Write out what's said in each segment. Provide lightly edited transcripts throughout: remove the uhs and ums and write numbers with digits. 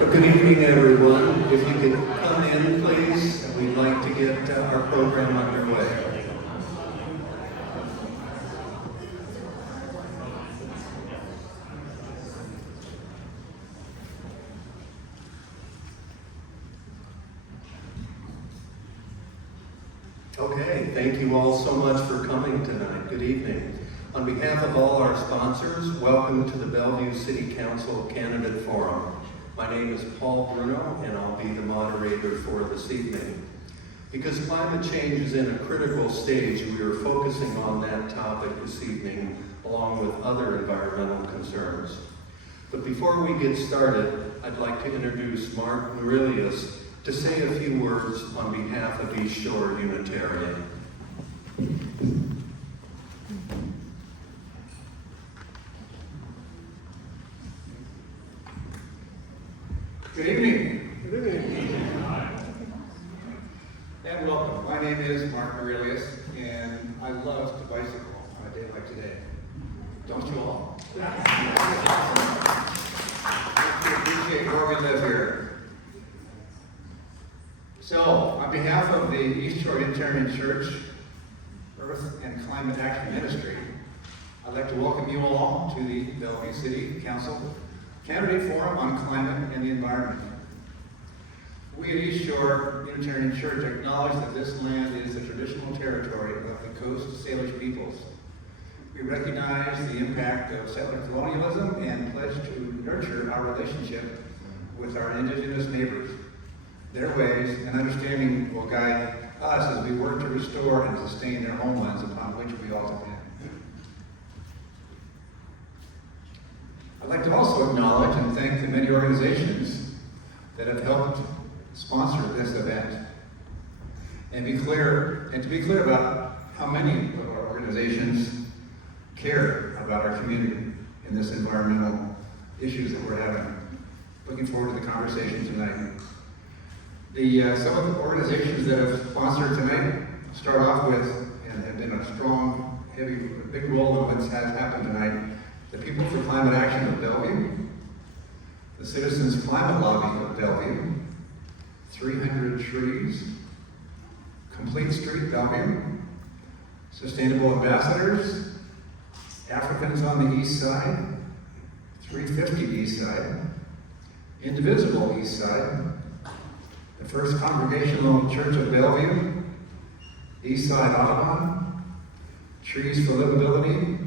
Well, good evening, everyone. If you could come in, please, we'd like to get our program underway. Okay, thank you all so much for coming tonight. Good evening. On behalf of all our sponsors, welcome to the Bellevue City Council Candidate Forum. My name is Paul Bruno, and I'll be the moderator for this evening. Because climate change is in a critical stage, we are focusing on that topic this evening, along with other environmental concerns. But before we get started, I'd like to introduce Mark Aurelius to say a few words on behalf of East Shore Unitarian. Good evening. Good evening. And welcome. My name is Mark Aurelius, and I love to bicycle on a day like today. Don't you all? I appreciate where we live here. So, on behalf of the East Shore Unitarian Church, Earth and Climate Action Ministry, I'd like to welcome you all to the Bellevue City Council Candidate Forum on Climate and the Environment. We at East Shore Unitarian Church acknowledge that this land is the traditional territory of the Coast Salish peoples. We recognize the impact of settler colonialism and pledge to nurture our relationship with our indigenous neighbors. Their ways and understanding will guide us as we work to restore and sustain their homelands upon which we all depend. I'd like to also acknowledge and thank the many organizations that have helped sponsor this event. And to be clear about how many of our organizations care about our community and this environmental issues that we're having. Looking forward to the conversation tonight. Some of the organizations that have sponsored tonight start off with and have been a strong, big role in what has happened tonight. The People for Climate Action of Bellevue, the Citizens Climate Lobby of Bellevue, 300 Trees, Complete Street Bellevue, Sustainable Ambassadors, Africans on the East Side, 350 East Side, Indivisible East Side, the First Congregational Church of Bellevue, East Side Audubon, Trees for Livability,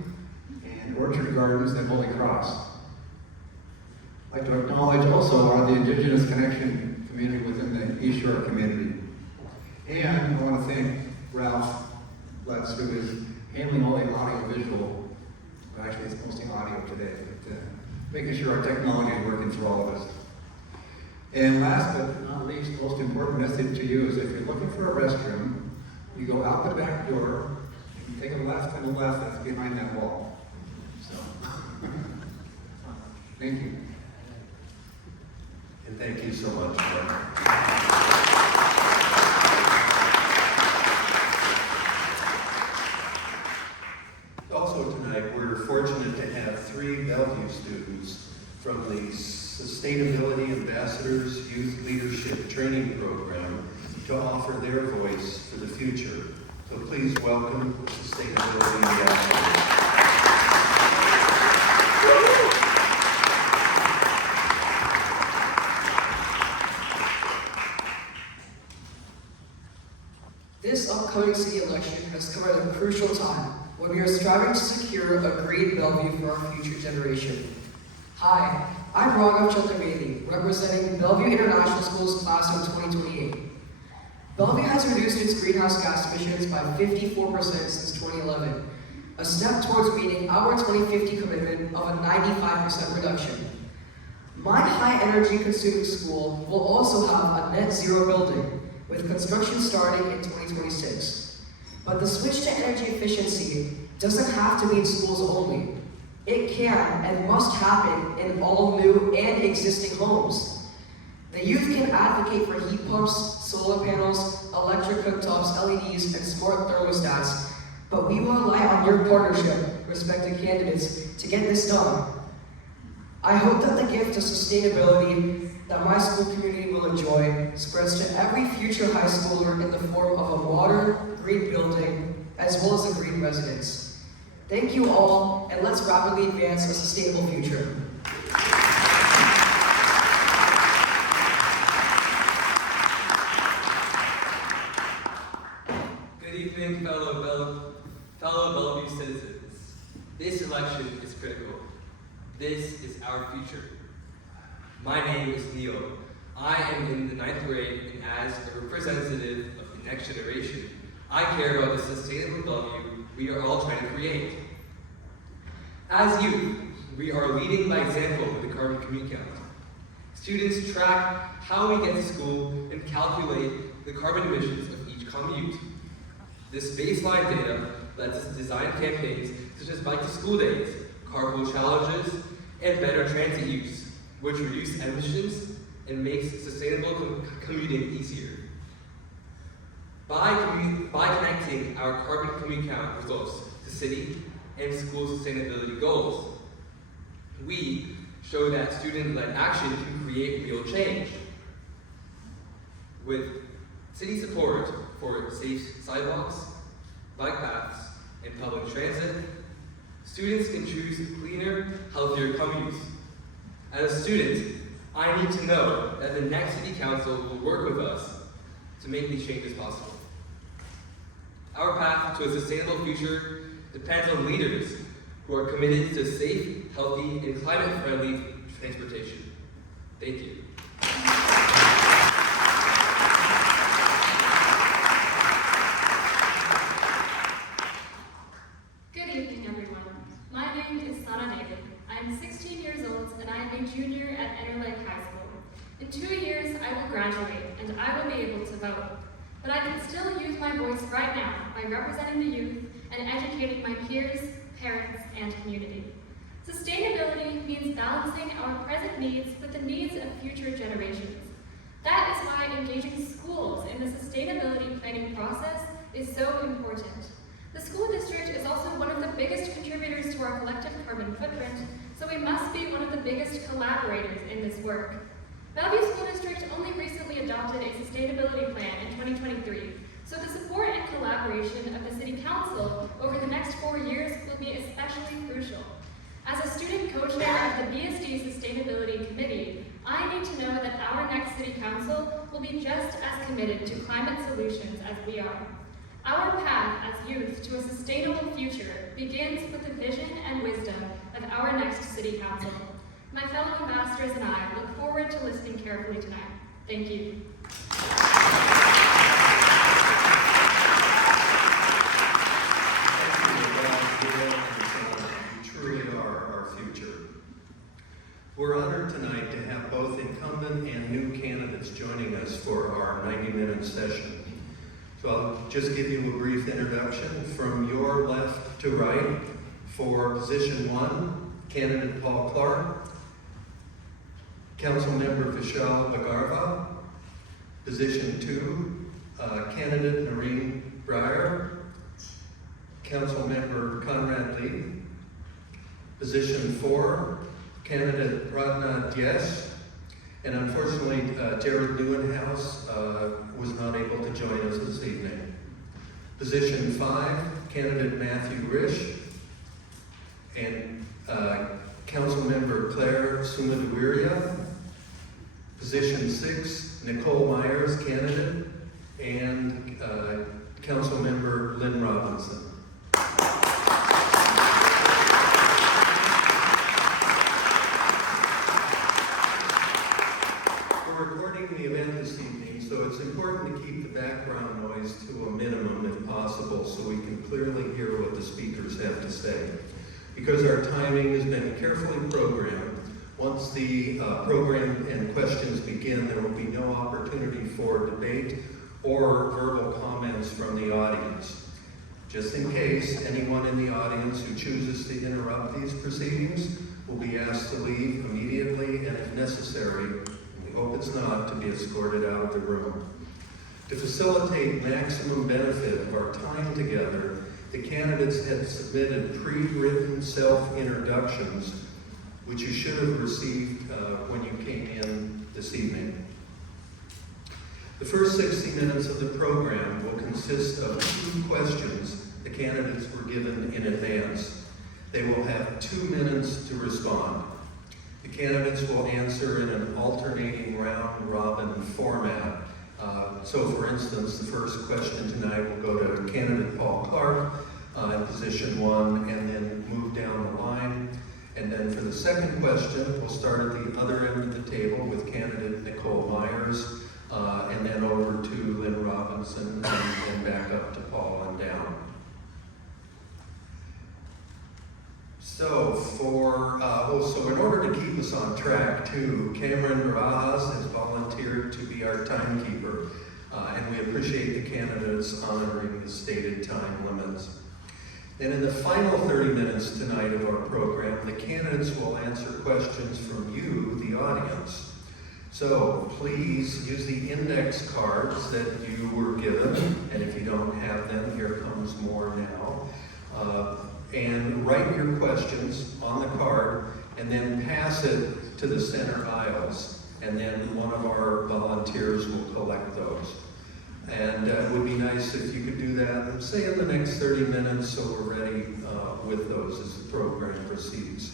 and Orchard Gardens and Holy Cross. I'd like to acknowledge also the Indigenous Connection community within the East Shore community. And I want to thank Ralph Lutz, who is handling all the audio-visual, actually it's mostly audio today, but making sure our technology is working for all of us. And last but not least, most important message to you is if you're looking for a restroom, you go out the back door, and you take a left and a left, that's behind that wall. So, thank you. And thank you so much, Mark. Also tonight, we're fortunate to have 3 Bellevue students from the Sustainability Ambassadors Youth Leadership Training Program to offer their voice for the future. So please welcome the Sustainability Ambassadors. This upcoming city election has come at a crucial time when we are striving to secure a great Bellevue for our future generation. Hi, I'm Raghav Chaturvedi, representing Bellevue International School's class of 2028. Bellevue has reduced its greenhouse gas emissions by 54% since 2011, a step towards meeting our 2050 commitment of a 95% reduction. My high-energy consuming school will also have a net zero building, with construction starting in 2026. But the switch to energy efficiency doesn't have to be in schools only. It can and must happen in all new and existing homes. The youth can advocate for heat pumps, solar panels, electric cooktops, LEDs, and smart thermostats, but we will rely on your partnership, respected candidates, to get this done. I hope that the gift of sustainability that my school community will enjoy spreads to every future high schooler in the form of a modern, green building, as well as a green residence. Thank you all, and let's rapidly advance a sustainable future. Good evening, fellow Bellevue citizens. This election is critical. This is our future. My name is Neil. I am in the 9th grade, and as a representative of the next generation, I care about the sustainable Bellevue we are all trying to create. As youth, we are leading by example with the carbon commute count. Students track how we get to school and calculate the carbon emissions of each commute. This baseline data lets us design campaigns such as bike to school days, carpool challenges, and better transit use, which reduce emissions and makes sustainable commuting easier. By connecting our carbon commute count results to city and school sustainability goals, we show that student-led action can create real change. With city support for safe sidewalks, bike paths, and public transit, students can choose cleaner, healthier commutes. As a student, I need to know that the next city council will work with us to make these changes possible. Our path to a sustainable future depends on leaders who are committed to safe, healthy, and climate-friendly transportation. Thank you. Good evening, everyone. My name is Sana David. I am 16 years old, and I am a junior at Interlake High School. In 2 years, I will graduate, and I will be able to vote. But I can still use my voice right now by representing the youth and educating my peers, parents, and community. Sustainability means balancing our present needs with the needs of future generations. That is why engaging schools in the sustainability planning process is so important. The school district is also one of the biggest contributors to our collective carbon footprint, so we must be one of the biggest collaborators in this work. Bellevue School District only recently adopted a sustainability plan in 2023, so the support and collaboration of the City Council over the next 4 years will be especially crucial. As a student co-chair of the BSD Sustainability Committee, I need to know that our next City Council will be just as committed to climate solutions as we are. Our path as youth to a sustainable future begins with the vision and wisdom of our next City Council. My fellow ambassadors and I look forward to listening carefully tonight. Thank you. You truly are our future. We're honored tonight to have both incumbent and new candidates joining us for our 90-minute session. So I'll just give you a brief introduction from your left to right. For position 1, candidate Paul Clark. Councilmember Vishal Bhagarva. Position 2, candidate Noreen Breyer. Councilmember Conrad Lee. Position 4, candidate Radna Diaz. And unfortunately, Jared Newenhouse was not able to join us this evening. Position 5, candidate Matthew Risch. And Councilmember Claire Sumaduwiria. Position 6, Nicole Myers, candidate, and Councilmember Lynn Robinson. We're recording the event this evening, so it's important to keep the background noise to a minimum if possible, so we can clearly hear what the speakers have to say. Because our timing has been carefully programmed, once the program and questions begin, there will be no opportunity for debate or verbal comments from the audience. Just in case, anyone in the audience who chooses to interrupt these proceedings will be asked to leave immediately and if necessary, we hope it's not, to be escorted out of the room. To facilitate maximum benefit of our time together, the candidates had submitted pre-written self-introductions, which you should have received when you came in this evening. The first 60 minutes of the program will consist of 2 questions the candidates were given in advance. They will have 2 minutes to respond. The candidates will answer in an alternating round-robin format. So for instance, the first question tonight will go to candidate Paul Clark in position 1 and then move down the line. And then for the second question, we'll start at the other end of the table with candidate Nicole Myers, and then over to Lynn Robinson, and back up to Paul and down. So so in order to keep us on track too, Cameron Barajas has volunteered to be our timekeeper, and we appreciate the candidates honoring the stated time limits. And in the final 30 minutes tonight of our program, the candidates will answer questions from you, the audience. So please use the index cards that you were given, and if you don't have them, here comes more now. And write your questions on the card, and then pass it to the center aisles, and then one of our volunteers will collect those. And it would be nice if you could do that, say in the next 30 minutes, so we're ready with those as the program proceeds.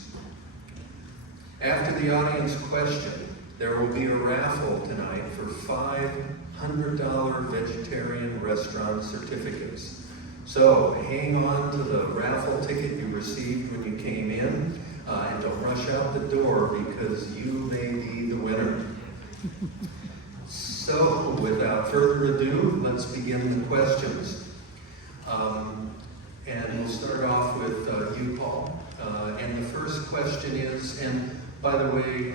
After the audience question, there will be a raffle tonight for $500 vegetarian restaurant certificates. So hang on to the raffle ticket you received when you came in, and don't rush out the door because you may be the winner. So without further ado, let's begin the questions. And we'll start off with you, Paul. And the first question is, and by the way,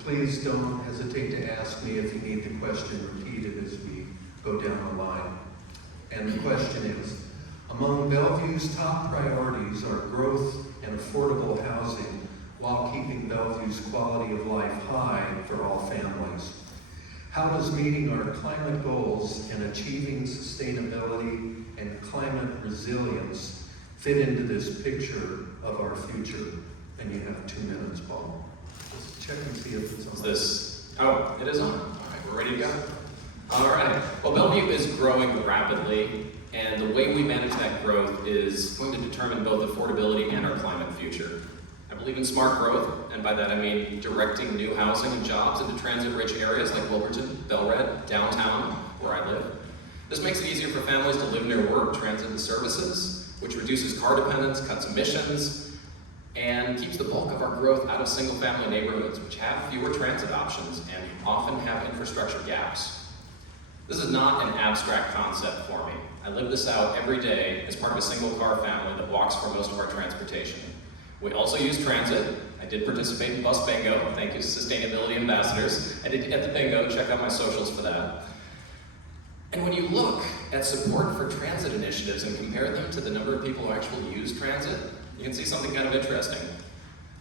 please don't hesitate to ask me if you need the question repeated as we go down the line. And the question is, among Bellevue's top priorities are growth and affordable housing while keeping Bellevue's quality of life high for all families. How does meeting our climate goals and achieving sustainability and climate resilience fit into this picture of our future? And you have 2 minutes, Paul. Let's check and see if it's on. Oh, it is on. All right, we're ready to go. All right. Well, Bellevue is growing rapidly, and the way we manage that growth is going to determine both affordability and our climate future. I believe in smart growth, and by that I mean directing new housing and jobs into transit-rich areas like Wilburton, Belred, downtown, where I live. This makes it easier for families to live near work, transit, and services, which reduces car dependence, cuts emissions, and keeps the bulk of our growth out of single-family neighborhoods, which have fewer transit options and often have infrastructure gaps. This is not an abstract concept for me. I live this out every day as part of a single-car family that walks for most of our transportation. We also use transit. I did participate in bus bingo. Thank you, sustainability ambassadors. I did get the bingo. Check out my socials for that. And when you look at support for transit initiatives and compare them to the number of people who actually use transit, you can see something kind of interesting.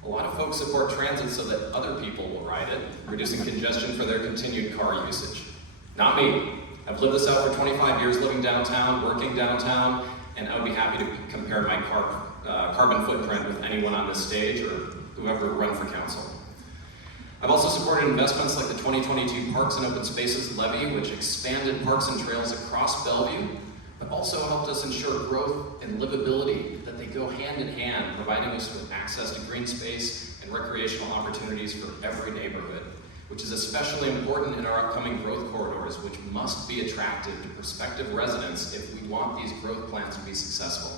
A lot of folks support transit so that other people will ride it, reducing congestion for their continued car usage. Not me. I've lived this out for 25 years living downtown, working downtown, and I would be happy to compare my carbon footprint with anyone on this stage or whoever run for council. I've also supported investments like the 2022 Parks and Open Spaces Levy, which expanded parks and trails across Bellevue, but also helped us ensure growth and livability, that they go hand in hand, providing us with access to green space and recreational opportunities for every neighborhood, which is especially important in our upcoming growth corridors, which must be attractive to prospective residents if we want these growth plans to be successful.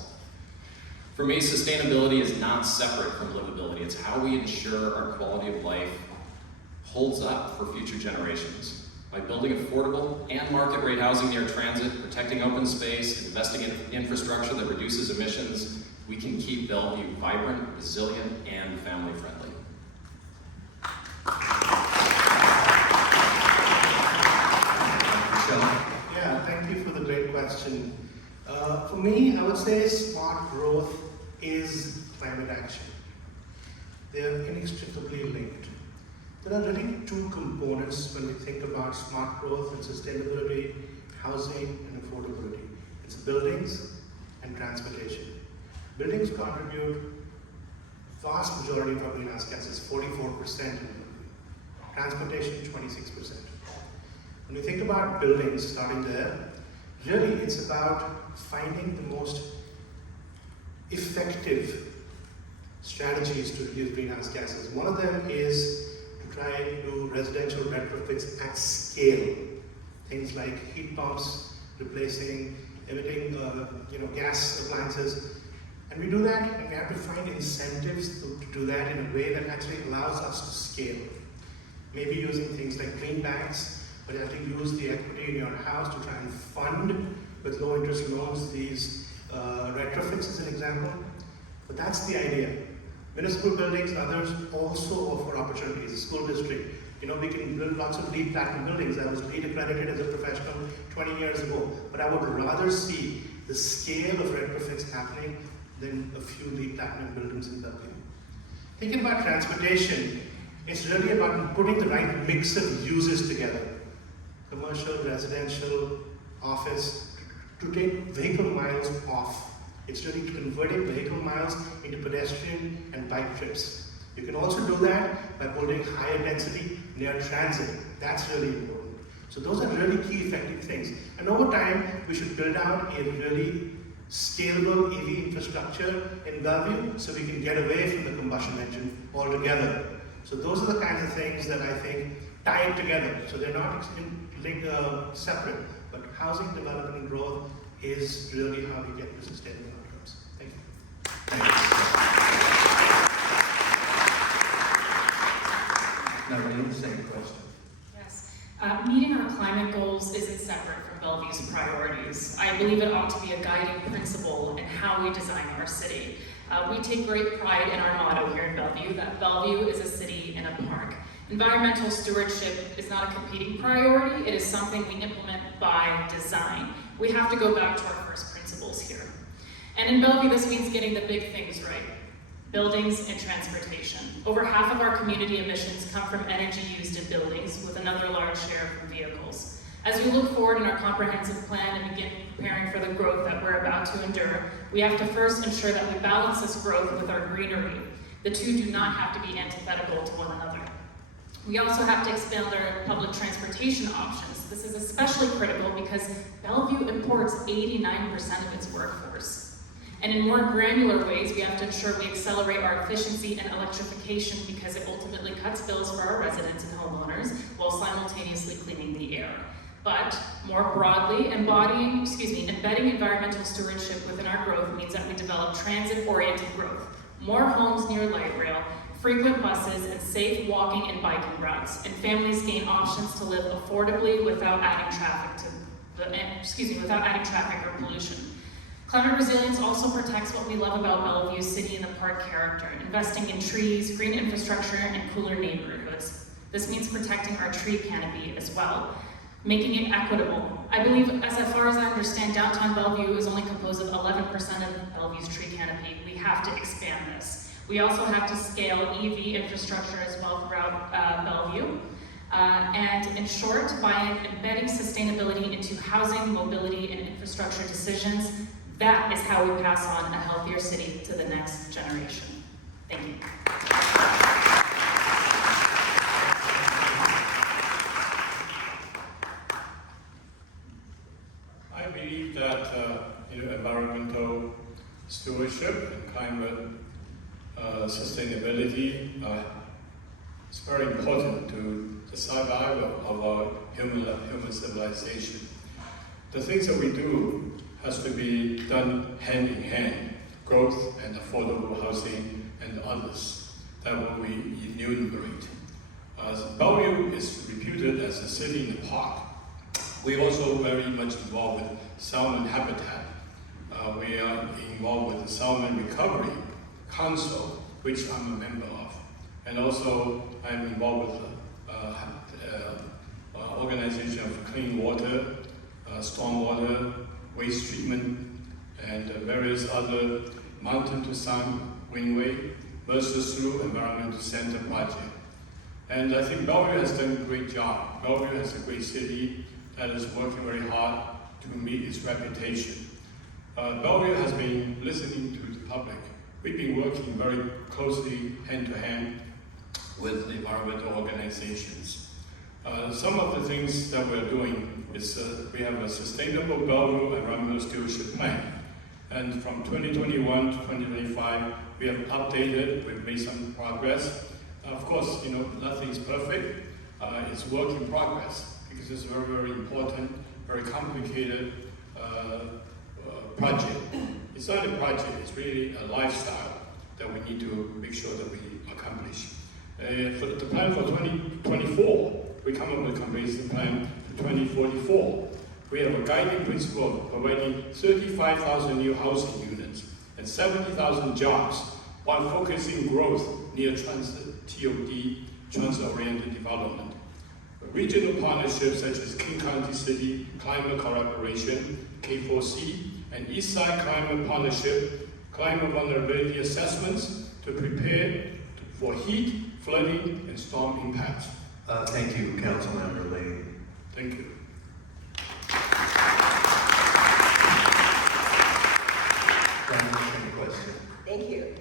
For me, sustainability is not separate from livability. It's how we ensure our quality of life holds up for future generations. By building affordable and market rate housing near transit, protecting open space, investing in infrastructure that reduces emissions, we can keep Bellevue vibrant, resilient, and family friendly. Yeah, thank you for the great question. For me, I would say smart growth is climate action. They are inextricably linked. There are really 2 components when we think about smart growth and sustainability, housing and affordability. It's buildings and transportation. Buildings contribute vast majority of our greenhouse gases, 44%. transportation 26%. When we think about buildings, starting there, really it's about finding the most effective strategies to reduce greenhouse gases. One of them is to try and do residential retrofits at scale. Things like heat pumps, emitting gas appliances. And we do that, and we have to find incentives to do that in a way that actually allows us to scale. Maybe using things like green banks, but you have to use the equity in your house to try and fund with low interest loans these retrofits as an example. But that's the idea. Municipal buildings and others also offer opportunities. The school district, we can build lots of LEED Platinum buildings. I was LEED accredited as a professional 20 years ago, but I would rather see the scale of retrofits happening than a few LEED Platinum buildings in Bellevue. Thinking about transportation, it's really about putting the right mix of uses together. Commercial, residential, office, to take vehicle miles off. It's really converting vehicle miles into pedestrian and bike trips. You can also do that by building higher density near transit. That's really important. So those are really key effective things. And over time, we should build out a really scalable EV infrastructure in Bellevue so we can get away from the combustion engine altogether. So those are the kinds of things that I think tie it together. So they're not separate, but housing development and growth is really how we get to sustainable outcomes. Thank you. Naveen, same question. Yes. Meeting our climate goals isn't separate from Bellevue's priorities. I believe it ought to be a guiding principle in how we design our city. We take great pride in our motto here in Bellevue, that Bellevue is a city in a park. Environmental stewardship is not a competing priority, it is something we implement by design. We have to go back to our first principles here. And in Bellevue, this means getting the big things right. Buildings and transportation. Over half of our community emissions come from energy used in buildings, with another large share from vehicles. As we look forward in our comprehensive plan and begin preparing for the growth that we're about to endure, we have to first ensure that we balance this growth with our greenery. The two do not have to be antithetical to one another. We also have to expand our public transportation options. This is especially critical because Bellevue imports 89% of its workforce. And in more granular ways, we have to ensure we accelerate our efficiency and electrification because it ultimately cuts bills for our residents and homeowners while simultaneously cleaning the air. But more broadly, embedding environmental stewardship within our growth means that we develop transit-oriented growth, more homes near light rail, frequent buses, and safe walking and biking routes, and families gain options to live affordably without adding traffic or pollution. Climate resilience also protects what we love about Bellevue's city and the park character, investing in trees, green infrastructure, and cooler neighborhoods. This means protecting our tree canopy as well, making it equitable. I believe, as far as I understand, downtown Bellevue is only composed of 11% of Bellevue's tree canopy. We have to expand this. We also have to scale EV infrastructure as well throughout Bellevue. And in short, by embedding sustainability into housing, mobility, and infrastructure decisions, that is how we pass on a healthier city to the next generation. Thank you. I believe that environmental stewardship and climate sustainability is very important to the survival of our human civilization. The things that we do has to be done hand in hand, growth and affordable housing and others that will be enumerate. Bellevue is reputed as a city in the park. We also very much involved with salmon habitat. We are involved with the Salmon Recovery Council, which I'm a member of. And also I'm involved with the organization of clean water, stormwater, waste treatment, and various other mountain to sun, windway, Mercer through Environmental Center project. And I think Bellevue has done a great job. Bellevue has a great city that is working very hard to meet its reputation. Bellevue has been listening to the public. We've been working very closely hand to hand with the environmental organizations organizations. Some of the things that we're doing is we have a sustainable Bellevue environmental stewardship plan. And from 2021 to 2025, we have updated, we've made some progress. Of course, nothing's perfect. It's work in progress because it's a very, very important, very complicated project. It's not a project, it's really a lifestyle that we need to make sure that we accomplish. For the plan for 2024, we come up with a comprehensive plan for 2044. We have a guiding principle of providing 35,000 new housing units and 70,000 jobs while focusing growth near transit, TOD, transit-oriented development. Regional partnerships such as King County City Climate Collaboration, K4C, and Eastside Climate Partnership, climate vulnerability assessments to prepare for heat, flooding, and storm impacts. Thank you, Councilmember Lee. Thank you. Question. Thank you.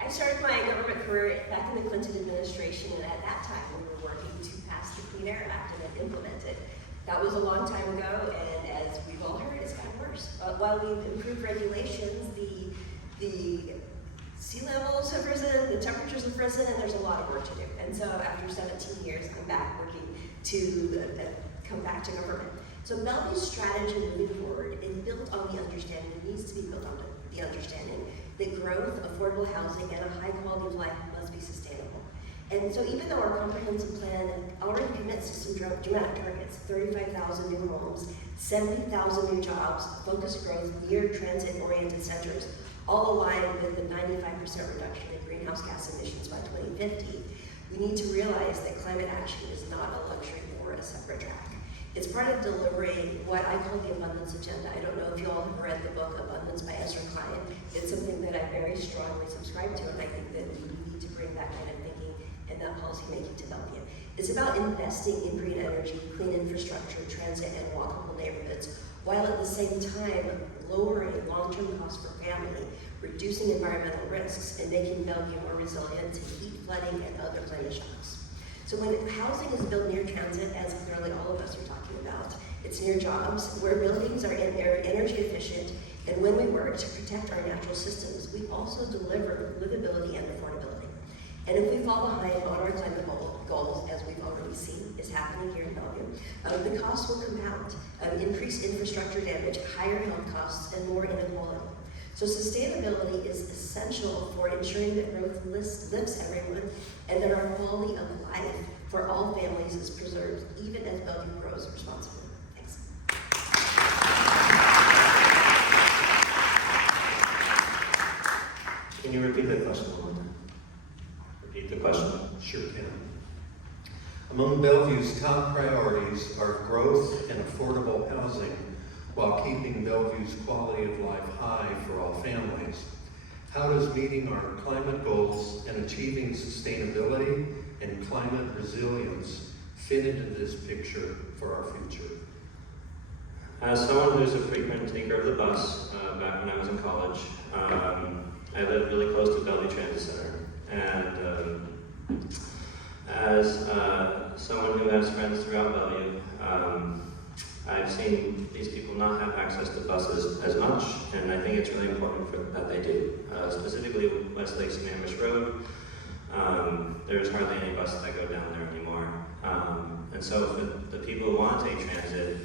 I started my government career back in the Clinton administration, and at that time we were working to pass the Clean Air Act and then implement it. That was a long time ago, and as we've all heard, it's gotten worse. While we've improved regulations, the sea levels have risen, the temperatures have risen, and there's a lot of work to do. And so after 17 years, I'm back working to come back to government. So Bellevue's strategy moving forward is built on the understanding, it needs to be built on the understanding that growth, affordable housing, and a high quality of life must be sustainable. And so even though our comprehensive plan already commits to some dramatic targets, 35,000 new homes, 70,000 new jobs, focused growth near transit-oriented centers, all aligned with the 95% reduction in greenhouse gas emissions by 2050, we need to realize that climate action is not a luxury or a separate track. It's part of delivering what I call the abundance agenda. I don't know if you all have read the book Abundance by Ezra Klein. It's something that I very strongly subscribe to, and I think that we need to bring that kind of thinking and that policy making to Bellevue. It's about investing in green energy, clean infrastructure, transit, and walkable neighborhoods, while at the same time lowering long-term costs for family, reducing environmental risks, and making Bellevue more resilient to heat, flooding, and other climate shocks. So when housing is built near transit, as clearly all of us are talking about, it's near jobs, where buildings are energy efficient, and when we work to protect our natural systems, we also deliver livability and affordability. And if we fall behind on our climate goals, as we've already seen is happening here in Bellevue, the costs will compound, increased infrastructure damage, higher health costs, and more inequality. So sustainability is essential for ensuring that growth lifts everyone and that our quality of life for all families is preserved, even as Bellevue grows responsibly. Thanks. Can you repeat that question one more time? Repeat the question. Sure can. Among Bellevue's top priorities are growth and affordable housing, while keeping Bellevue's quality of life high for all families. How does meeting our climate goals and achieving sustainability and climate resilience fit into this picture for our future? As someone who's a frequent taker of the bus, back when I was in college, I lived really close to Bellevue Transit Center. And as someone who has friends throughout Bellevue, I've seen these people not have access to buses as much, and I think it's really important that they do. Specifically, Westlake Sammamish Road, there's hardly any buses that go down there anymore. And so for the people who want to take transit,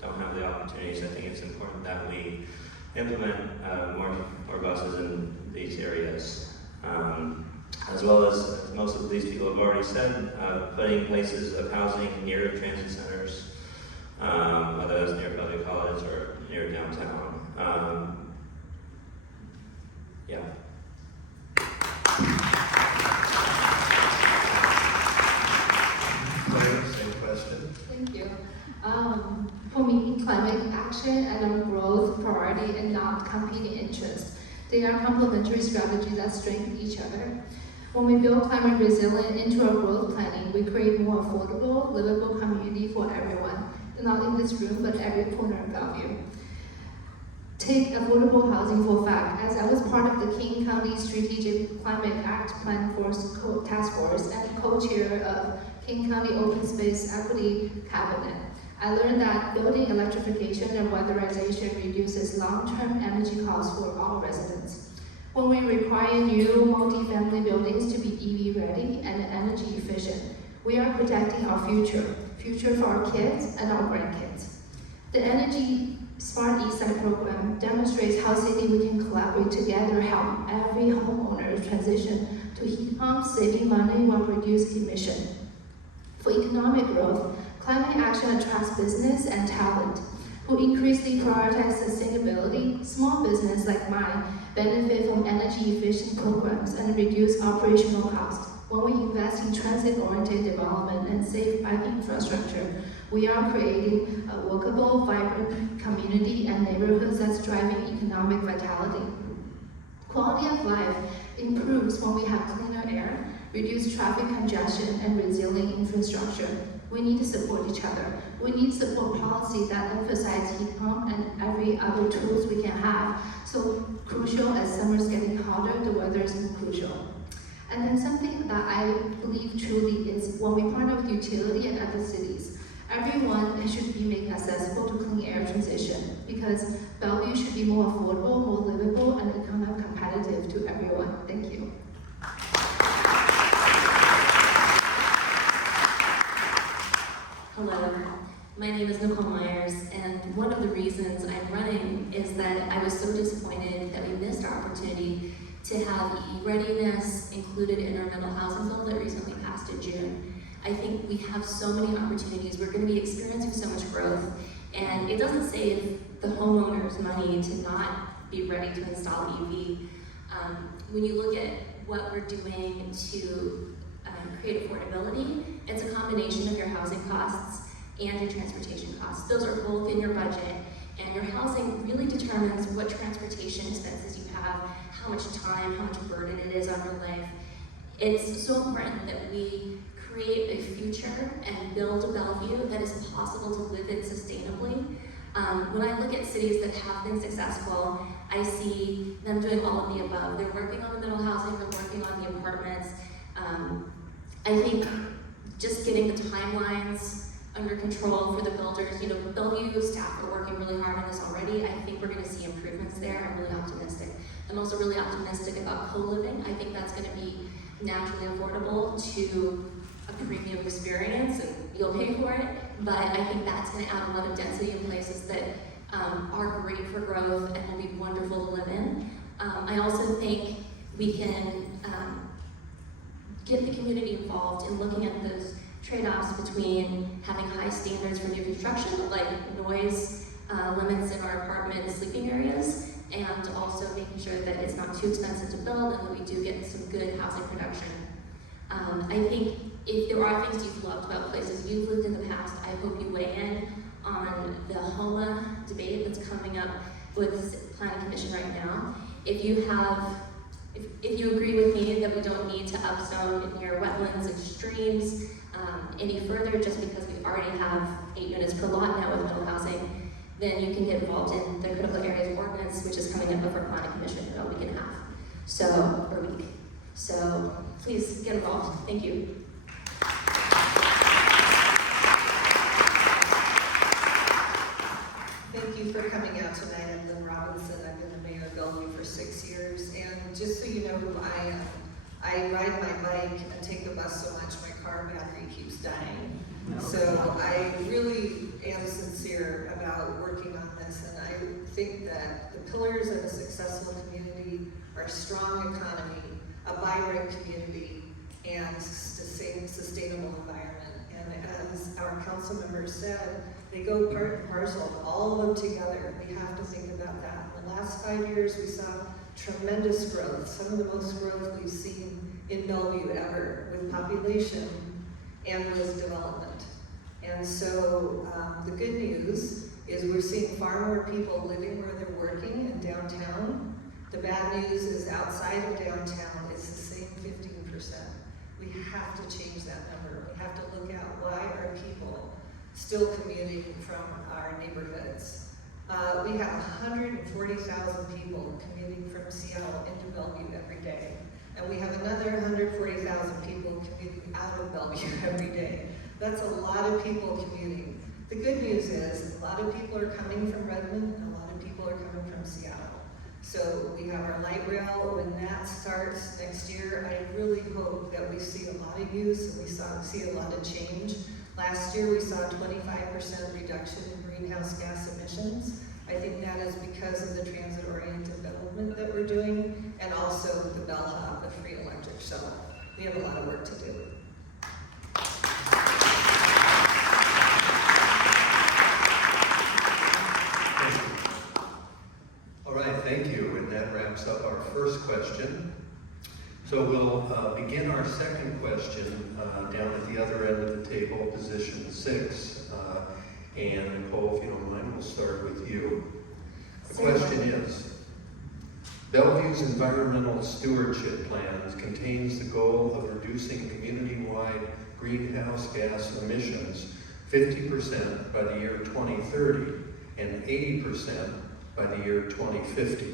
don't have the opportunities, I think it's important that we implement more buses in these areas. As well as most of these people have already said, putting places of housing near transit centers, whether that's near Bellevue College or near downtown. Yeah. Same question. Thank you. For me, climate action and a growth priority and not competing interests. They are complementary strategies that strengthen each other. When we build climate resilience into our growth planning, we create more affordable, livable community for everyone, not in this room, but every corner of Bellevue. Take affordable housing for fact, as I was part of the King County Strategic Climate Act Plan Force Task Force and co-chair of King County Open Space Equity Cabinet. I learned that building electrification and weatherization reduces long-term energy costs for all residents. When we require new multi-family buildings to be EV ready and energy efficient, we are protecting our future for our kids and our grandkids. The Energy Smart Eastside program demonstrates how city we can collaborate together, help every homeowner transition to heat pumps, saving money while reducing emission. For economic growth, climate action attracts business and talent who increasingly prioritize sustainability. Small business like mine benefit from energy efficient programs and reduce operational costs. When we invest in transit-oriented development and safe bike infrastructure, we are creating a workable, vibrant community and neighborhoods that's driving economic vitality. Quality of life improves when we have cleaner air, reduced traffic congestion, and resilient infrastructure. We need to support each other. We need to support policy that emphasize heat pump and every other tools we can have. So crucial as summer's getting hotter, the weather is more crucial. And then something that I believe truly is when we partner with utility and other cities, everyone should be made accessible to clean air transition because Bellevue should be more affordable, more livable, and economically competitive to everyone. Thank you. Hello, my name is Nicole Myers, and one of the reasons I'm running is that I was so disappointed that we missed our opportunity to have e-readiness included in our mental housing bill that recently passed in June. I think we have so many opportunities. We're going to be experiencing so much growth, and it doesn't save the homeowners money to not be ready to install EV. When you look at what we're doing to create affordability, it's a combination of your housing costs and your transportation costs. Those are both in your budget, and your housing really determines what transportation expenses you have, how much time, how much burden it is on your life. It's so important that we create a future and build a Bellevue that is possible to live in sustainably. When I look at cities that have been successful, I see them doing all of the above. They're working on the middle housing, they're working on the apartments. I think just getting the timelines under control for the builders, Bellevue staff are working really hard on this already. I think we're going to see improvements there. I'm really optimistic. I'm also really optimistic about co-living. I think that's going to be naturally affordable to a premium experience, and you'll pay for it, but I think that's going to add a lot of density in places that are great for growth and will be wonderful to live in. I also think we can get the community involved in looking at those trade-offs between having high standards for new construction, like noise limits in our apartment sleeping areas, and also making sure that it's not too expensive to build and that we do get some good housing production. I think if there are things you've loved about places you've lived in the past, I hope you weigh in on the HOMA debate that's coming up with the Planning Commission right now. If you agree with me that we don't need to upzone near wetlands and streams any further just because we already have 8 units per lot now with middle housing, then you can get involved in the critical areas ordinance, which is coming up before Planning Commission in a week and a half, or week. So please get involved. Thank you. Thank you for coming out tonight. I'm Lynn Robinson. I've been the mayor of Bellevue for 6 years. And just so you know who I am, I ride my bike and take the bus so much my car battery keeps dying. So I really am sincere about working on this. And I think that the pillars of a successful community are a strong economy, a vibrant community, and sustainable environment. And as our council members said, they go part and parcel, all of them together. We have to think about that. In the last 5 years, we saw tremendous growth, some of the most growth we've seen in Bellevue ever, with population and with development. And so the good news is we're seeing far more people living where they're working in downtown. The bad news is outside of downtown, it's the same 15%. We have to change that number. We have to look at why are people still commuting from our neighborhoods. We have 140,000 people commuting from Seattle into Bellevue every day. And we have another 140,000 people commuting out of Bellevue every day. That's a lot of people commuting. The good news is a lot of people are coming from Redmond, and a lot of people are coming from Seattle. So we have our light rail. When that starts next year, I really hope that we see a lot of use and we see a lot of change. Last year we saw a 25% reduction in greenhouse gas emissions. I think that is because of the transit-oriented development that we're doing, and also the bellhop, the free electric shuttle. We have a lot of work to do. All right, thank you, and that wraps up our first question. So we'll begin our second question down at the other end of the table, position 6. And Nicole, if you don't mind, we'll start with you. The question is, Bellevue's environmental stewardship plans contains the goal of reducing community-wide greenhouse gas emissions 50% by the year 2030 and 80% by the year 2050.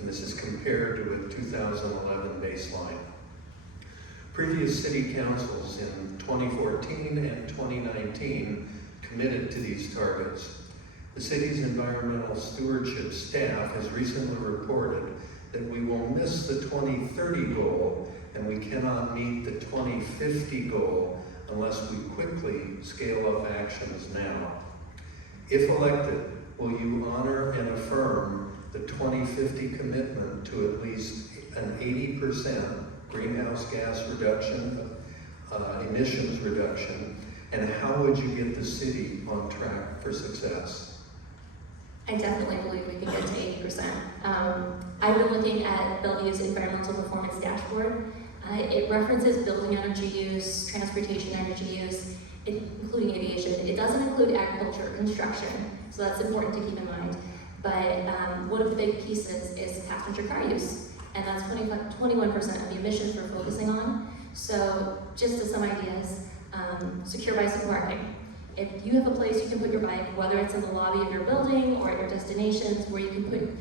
And this is compared to a 2011 baseline. Previous city councils in 2014 and 2019 committed to these targets. The city's environmental stewardship staff has recently reported that we will miss the 2030 goal and we cannot meet the 2050 goal unless we quickly scale up actions now. If elected, will you honor and affirm the 2050 commitment to at least an 80% greenhouse gas reduction, emissions reduction, and how would you get the city on track for success? I definitely believe we can get to 80%. I've been looking at Bellevue's environmental performance dashboard. It references building energy use, transportation energy use, including aviation. It doesn't include agriculture or construction, so that's important to keep in mind. But one of the big pieces is passenger car use, and that's 21% of the emissions we're focusing on. So just as some ideas, secure bicycle parking. If you have a place you can put your bike, whether it's in the lobby of your building or at your destinations, where you can put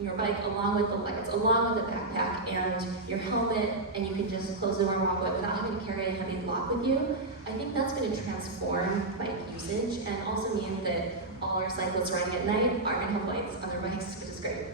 your bike along with the lights, along with the backpack and your helmet, and you can just close the door and walk away without having to carry a heavy lock with you, I think that's going to transform bike usage and also mean that all our cyclists riding at night are going to have lights on their bikes, which is great.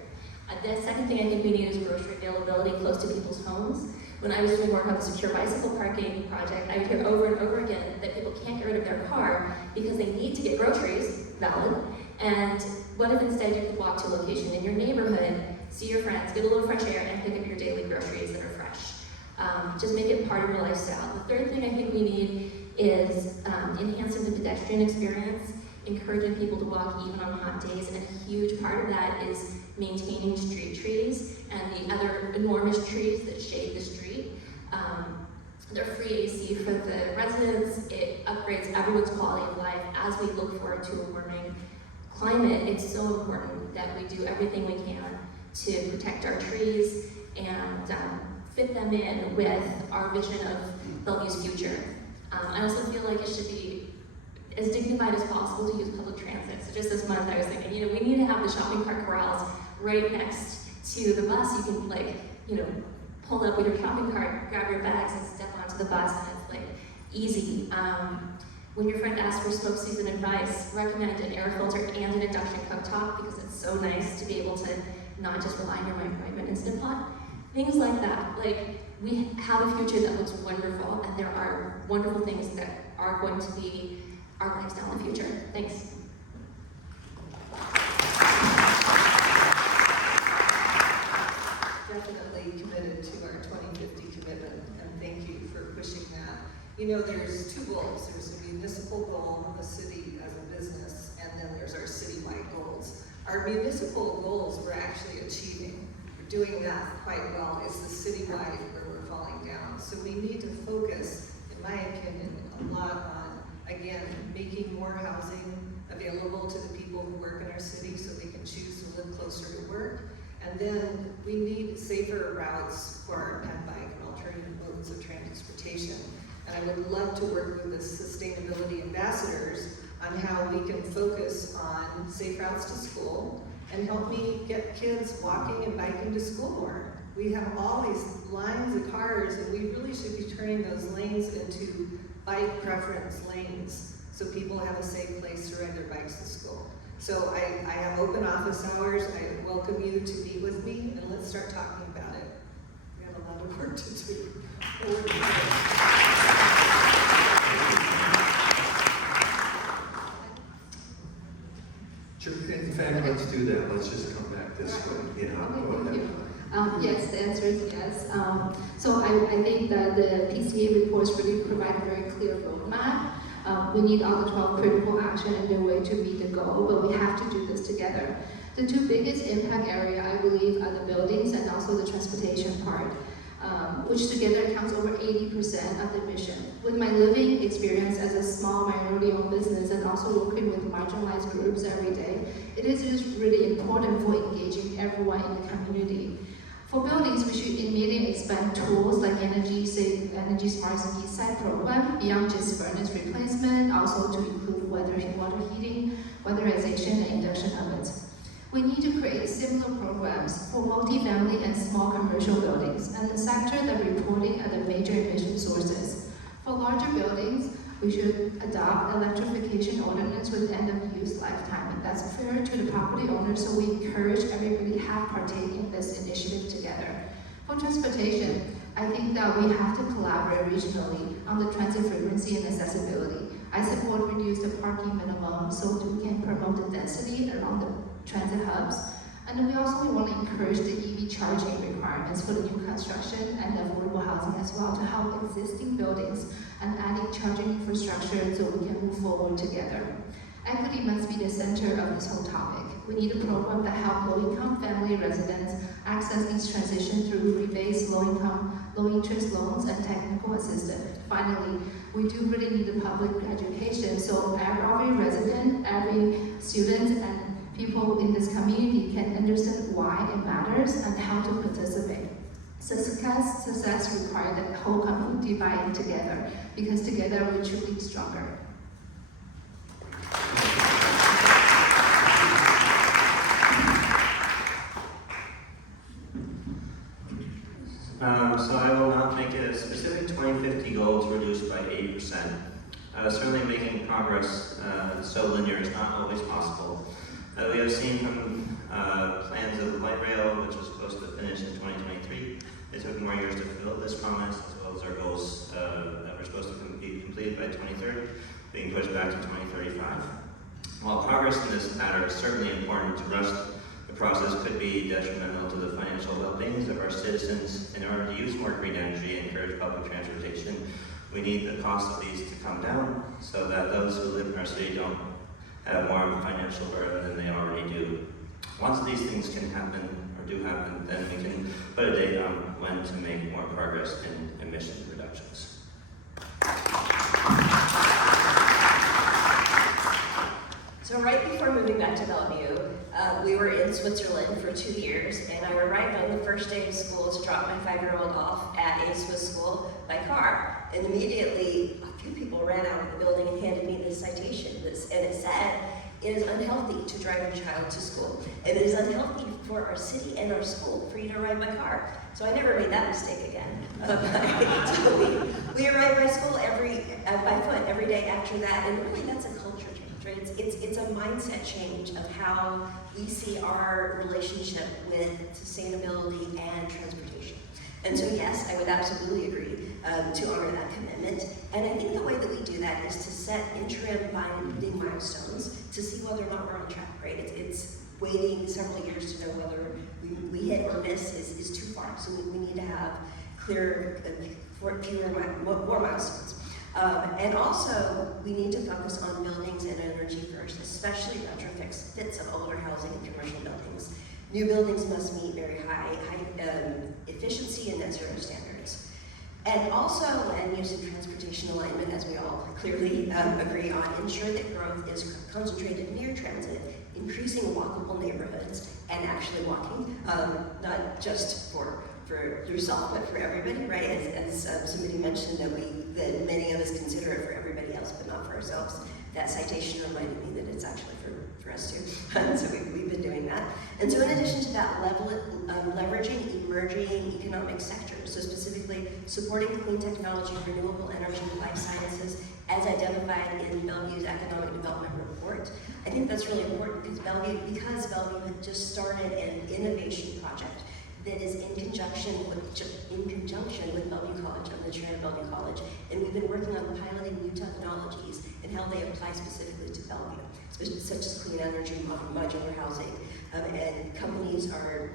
The second thing I think we need is grocery availability close to people's homes. When I was doing work on the secure bicycle parking project, I would hear over and over again that people can't get rid of their car because they need to get groceries, valid, and what if instead you could walk to a location in your neighborhood, see your friends, get a little fresh air, and pick up your daily groceries that are fresh. Just make it part of your lifestyle. The third thing I think we need is enhancing the pedestrian experience, encouraging people to walk even on hot days, and a huge part of that is maintaining street trees and the other enormous trees that shade the street. They're free AC for the residents. It upgrades everyone's quality of life. As we look forward to a warming climate, it's so important that we do everything we can to protect our trees and fit them in with our vision of Bellevue's future. I also feel like it should be as dignified as possible to use public transit. So just this month I was thinking, we need to have the shopping cart corrals right next to the bus. You can pull up with your shopping cart, grab your bags and step onto the bus, and it's easy. When your friend asks for smoke season advice, recommend an air filter and an induction cooktop because it's so nice to be able to not just rely on your microwave and Instant Pot. Things like that. We have a future that looks wonderful, and there are wonderful things that are going to be our lifestyle in the future. Thanks. Definitely committed to our 2050 commitment, and thank you for pushing that. There's two goals. There's a municipal goal of the city as a business, and then there's our citywide goals. Our municipal goals we're actually achieving. We're doing that quite well. It's the citywide where we're falling down. So we need to focus, in my opinion, a lot on, again, making more housing available to the people who work in our city so they can choose to live closer to work. And then we need safer routes for our pet bike and alternative modes of transportation. And I would love to work with the sustainability ambassadors on how we can focus on safe routes to school and help me get kids walking and biking to school more. We have all these lines of cars, and we really should be turning those lanes into bike preference lanes so people have a safe place to ride their bikes to school. So I have open office hours. I welcome you to meet with me, and let's start talking about it. We have a lot of work to do. In fact, let's do that. Let's just come back this way. Go ahead. Yes, the answer is yes. So I think that the PCA reports really provide a very clear roadmap. We need all the 12 critical action and the way to meet the goal, but we have to do this together. The two biggest impact area, I believe, are the buildings and also the transportation part, which together accounts over 80% of the emission. With my living experience as a small minority-owned business and also working with marginalized groups every day, it is just really important for engaging everyone in the community. For buildings, we should immediately expand tools like Energy Smart City Site program beyond just furnace replacement, also to include water heating, weatherization, and induction ovens. We need to create similar programs for multifamily and small commercial buildings and the sector that reporting are the major emission sources. For larger buildings, we should adopt electrification ordinance with end-of-use lifetime, and that's fair to the property owners, so we encourage everybody to have partake in this initiative together. For transportation, I think that we have to collaborate regionally on the transit frequency and accessibility. I support reduce the parking minimum so that we can promote the density around the transit hubs. And we also want to encourage the EV charging requirements for the new construction and affordable housing as well to help existing buildings and adding charging infrastructure so we can move forward together. Equity must be the center of this whole topic. We need a program that helps low-income family residents access these transitions through rebates, low-interest loans, and technical assistance. Finally, we do really need a public education so every resident, every student, and people in this community can understand why it matters and how to participate. Success requires the whole community buying together, because together we're truly stronger. So I will not make a specific 2050 goal to reduce by 80%. Certainly making progress so linear is not always possible. We have seen from plans of the light rail, which was supposed to finish in 2023, it took more years to fulfill this promise, as well as our goals that were supposed to be completed by 2030, being pushed back to 2035. While progress in this matter is certainly important, to rush the process could be detrimental to the financial well-being of our citizens. In order to use more green energy and encourage public transportation, we need the cost of these to come down so that those who live in our city don't have more financial burden than they already do. Once these things can happen, or do happen, then we can put a date on when to make more progress in emission reductions. So right before moving back to Bellevue, we were in Switzerland for 2 years, and I arrived on the first day of school to drop my 5-year-old off at a Swiss school by car. And immediately, a few people ran out of the building and handed me this citation. And it said, it is unhealthy to drive your child to school. And it is unhealthy for our city and our school for you to ride by car. So I never made that mistake again. So we arrived by school by foot every day after that, and really that's a culture change, right? It's a mindset change of how we see our relationship with sustainability and transportation. And so yes, I would absolutely agree to honor that commitment. And I think the way that we do that is to set interim binding milestones to see whether or not we're on track, right? It's waiting several years to know whether we hit or miss is too far. So we need to have more milestones. And also, we need to focus on buildings and energy first, especially retrofits of older housing and commercial buildings. New buildings must meet very high efficiency and net zero standards. And also, land use and transportation alignment, as we all clearly agree on, ensure that growth is concentrated near transit, increasing walkable neighborhoods, and actually walking, not just for yourself, but for everybody, right? As somebody mentioned, that many of us consider it for everybody else, but not for ourselves. that citation reminded me that it's actually for us too. So we've been doing that. And so in addition to that, leveraging emerging economic sectors, so specifically supporting clean technology, renewable energy, life sciences, as identified in Bellevue's Economic Development Report. I think that's really important because Bellevue had just started an innovation project that is in conjunction with Bellevue College, I'm the chair of Bellevue College, and we've been working on piloting new technologies and how they apply specifically to Bellevue, such as clean energy, modular housing, and companies are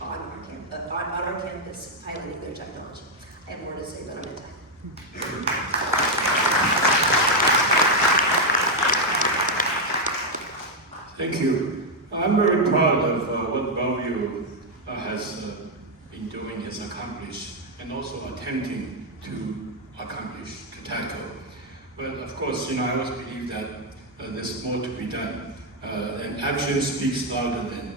on our campus piloting their technology. I have more to say, but I'm at time. Thank you. I'm very proud of what Bellevue has been doing, has accomplished, and also attempting to accomplish, to tackle. But of course, I always believe that there's more to be done. And action speaks louder than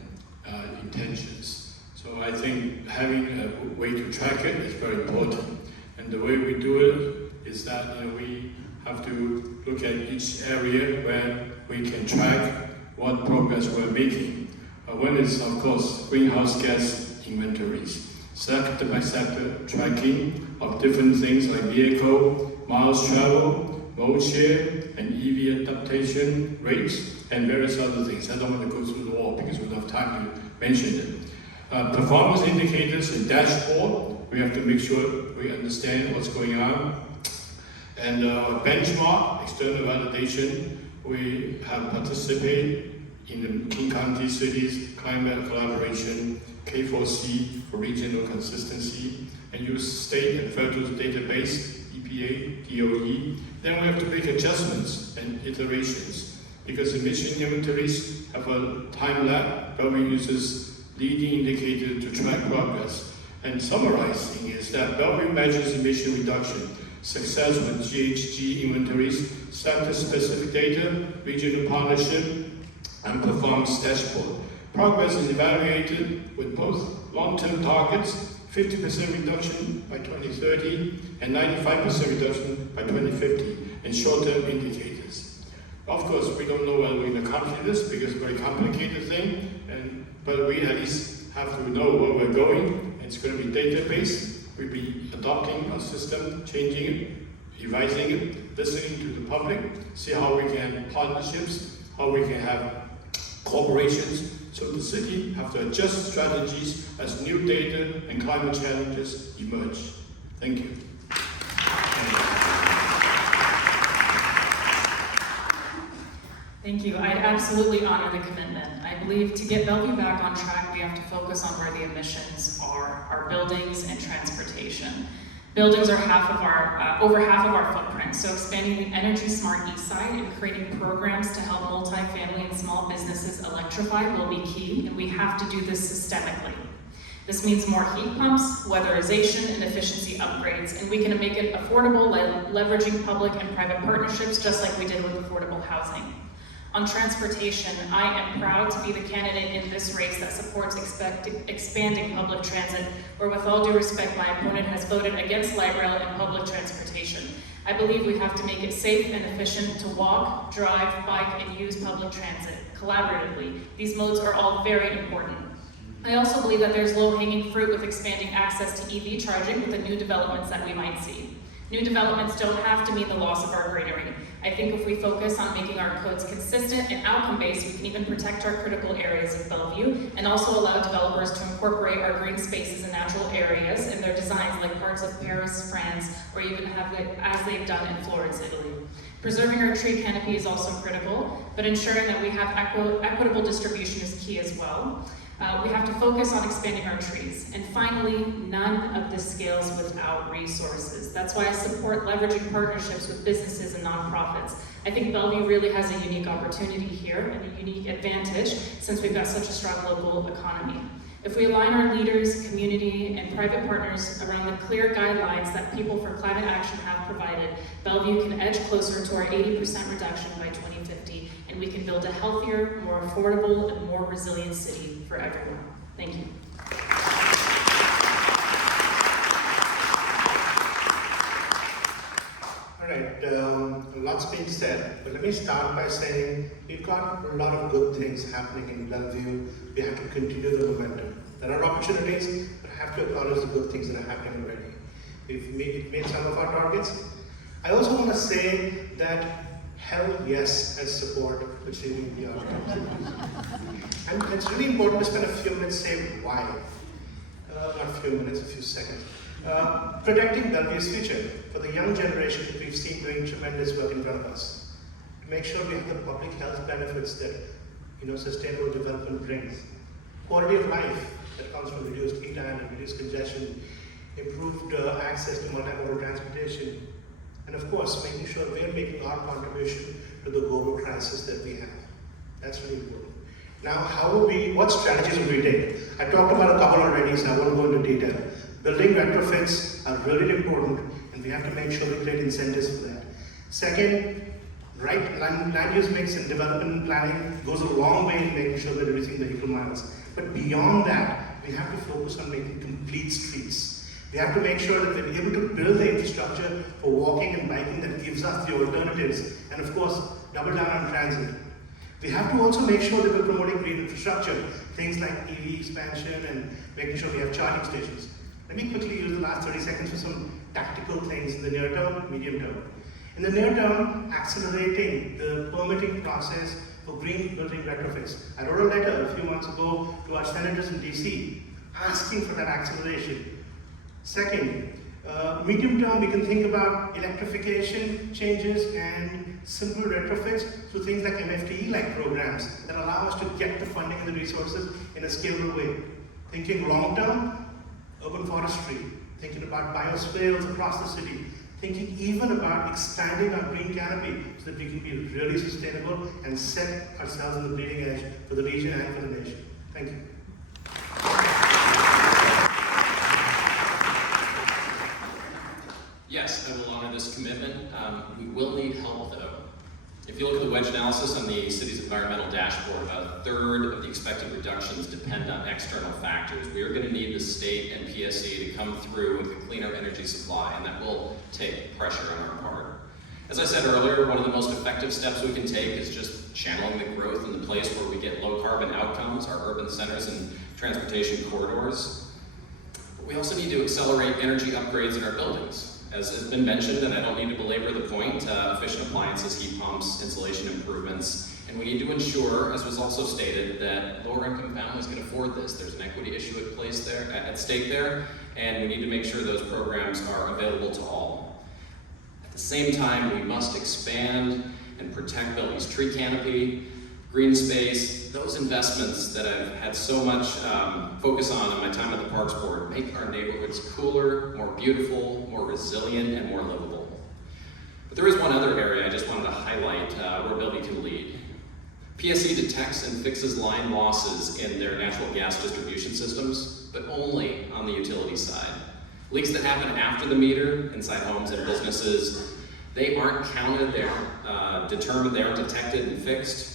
intentions. So I think having a way to track it is very important. And the way we do it is that we have to look at each area where we can track what progress we're making. One is, of course, greenhouse gas inventories, sector by sector tracking of different things like vehicle, miles traveled, mode share, and EV adaptation rates, and various other things. I don't want to go through the all because we don't have time to mention them. Performance indicators and dashboard, we have to make sure we understand what's going on. And benchmark, external validation, we have participated in the King County Cities Climate Collaboration, K4C for regional consistency, and use state and federal database, EPA, DOE. Then we have to make adjustments and iterations because emission inventories have a time lag, but we uses leading indicator to track progress. And summarizing is that Bellevue measures emission reduction success with GHG inventories, sector-specific data, regional partnership, and performance dashboard. Progress is evaluated with both long-term targets, 50% reduction by 2030 and 95% reduction by 2050, and short-term indicators. Of course, we don't know whether we can accomplish this because it's a very complicated thing, but we at least have to know where we're going. It's going to be database. We'll be adopting a system, changing it, revising it, listening to the public, see how we can have partnerships, how we can have corporations, so the city have to adjust strategies as new data and climate challenges emerge. Thank you. Thank you. I absolutely honor the commitment. I believe to get Bellevue back on track, we have to focus on where the emissions are, our buildings and transportation. Buildings are over half of our footprint, so expanding the energy smart east side and creating programs to help multifamily and small businesses electrify will be key, and we have to do this systemically. This means more heat pumps, weatherization, and efficiency upgrades, and we can make it affordable leveraging public and private partnerships just like we did with affordable housing. On transportation, I am proud to be the candidate in this race that supports expanding public transit, where with all due respect, my opponent has voted against light rail and public transportation. I believe we have to make it safe and efficient to walk, drive, bike, and use public transit collaboratively. These modes are all very important. I also believe that there's low-hanging fruit with expanding access to EV charging with the new developments that we might see. New developments don't have to mean the loss of our greenery. I think if we focus on making our codes consistent and outcome-based, we can even protect our critical areas of Bellevue and also allow developers to incorporate our green spaces and natural areas in their designs like parts of Paris, France, or even have it as they've done in Florence, Italy. Preserving our tree canopy is also critical, but ensuring that we have equitable distribution is key as well. We have to focus on expanding our trees. And finally, none of this scales without resources. That's why I support leveraging partnerships with businesses and nonprofits. I think Bellevue really has a unique opportunity here and a unique advantage since we've got such a strong local economy. If we align our leaders, community, and private partners around the clear guidelines that People for Climate Action have provided, Bellevue can edge closer to our 80% reduction by 2050, and we can build a healthier, more affordable, and more resilient city for everyone. Thank you. All right, lots being said, but let me start by saying we've got a lot of good things happening in Bellevue. We have to continue the momentum. There are opportunities, but I have to acknowledge the good things that are happening already. We've made some of our targets. I also want to say that hell yes, I support achieving the outcomes. And it's really important to spend a few minutes saying why. Not a few minutes, a few seconds. Protecting Bellevue's future for the young generation that we've seen doing tremendous work in front of us. To make sure we have the public health benefits that sustainable development brings. Quality of life that comes from reduced heat and reduced congestion, improved access to multimodal transportation, and of course making sure we're making our contribution to the global crisis that we have. That's really important. Now, what strategies will we take? I talked about a couple already, so I won't go into detail. Building retrofits are really important, and we have to make sure we create incentives for that. Second, right land use mix and development planning goes a long way in making sure we're reducing vehicle miles. But beyond that, we have to focus on making complete streets. We have to make sure that we're able to build the infrastructure for walking and biking that gives us the alternatives, and of course, double down on transit. We have to also make sure that we're promoting green infrastructure, things like EV expansion and making sure we have charging stations. Let me quickly use the last 30 seconds for some tactical things in the near term, medium term. In the near term, accelerating the permitting process for green building retrofits. I wrote a letter a few months ago to our senators in DC asking for that acceleration. Second, medium term, we can think about electrification changes and simple retrofits through things like MFTE-like programs that allow us to get the funding and the resources in a scalable way. Thinking long term, urban forestry, thinking about biospheres across the city, thinking even about expanding our green canopy so that we can be really sustainable and set ourselves on the bleeding edge for the region and for the nation. Thank you. Yes, I will honor this commitment. We will need help though. If you look at the wedge analysis on the city's environmental dashboard, about a third of the expected reductions depend on external factors. We are going to need the state and PSC to come through with a cleaner energy supply, and that will take pressure on our part. As I said earlier, one of the most effective steps we can take is just channeling the growth in the place where we get low carbon outcomes, our urban centers and transportation corridors. But we also need to accelerate energy upgrades in our buildings. As has been mentioned, and I don't need to belabor the point, efficient appliances, heat pumps, insulation improvements, and we need to ensure, as was also stated, that lower income families can afford this. There's an equity issue at stake there, and we need to make sure those programs are available to all. At the same time, we must expand and protect Bellevue's tree canopy, green space. Those investments that I've had so much focus on in my time at the Parks Board make our neighborhoods cooler, more beautiful, more resilient, and more livable. But there is one other area I just wanted to highlight where Bellevue can lead. PSC detects and fixes line losses in their natural gas distribution systems, but only on the utility side. Leaks that happen after the meter, inside homes and businesses, they aren't counted, they aren't determined, they aren't detected and fixed.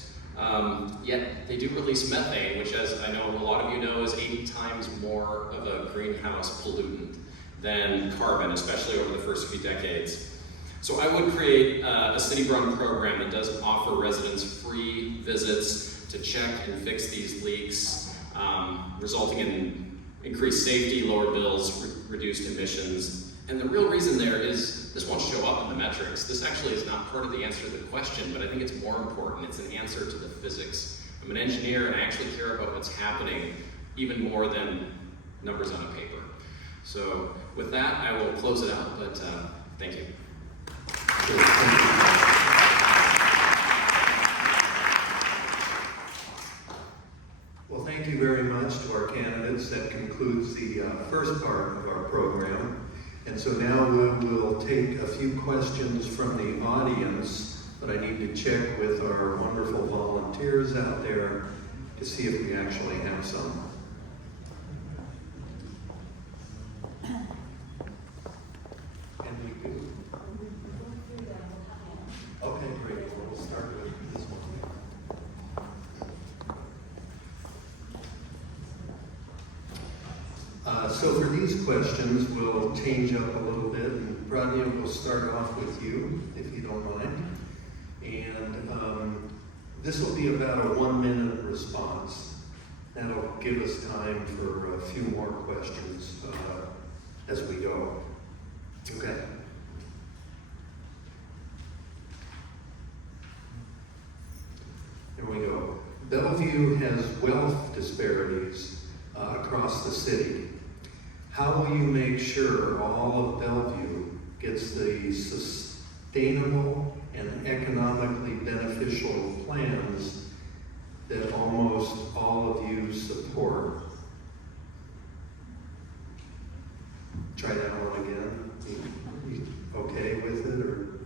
Yet they do release methane, which, as I know a lot of you know, is 80 times more of a greenhouse pollutant than carbon, especially over the first few decades. So I would create a city-run program that does offer residents free visits to check and fix these leaks, resulting in increased safety, lower bills, reduced emissions. And the real reason there is this won't show up in the metrics. This actually is not part of the answer to the question, but I think it's more important. It's an answer to the physics. I'm an engineer and I actually care about what's happening even more than numbers on a paper. So with that, I will close it out, but thank you. Well, thank you very much to our candidates. That concludes the first part of our program. And so now we will take a few questions from the audience, but I need to check with our wonderful volunteers out there to see if we actually have some. And we do. Okay, great. We'll start with this one. So for these questions, we'll change up a little bit and Bronya, we'll start off with you, if you don't mind. And this will be about a 1-minute response. That'll give us time for a few more questions as we go. Okay. Here we go. Bellevue has wealth disparities across the city. How will you make sure all of Bellevue gets the sustainable and economically beneficial plans that almost all of you support? Try that one again. You okay with it, or?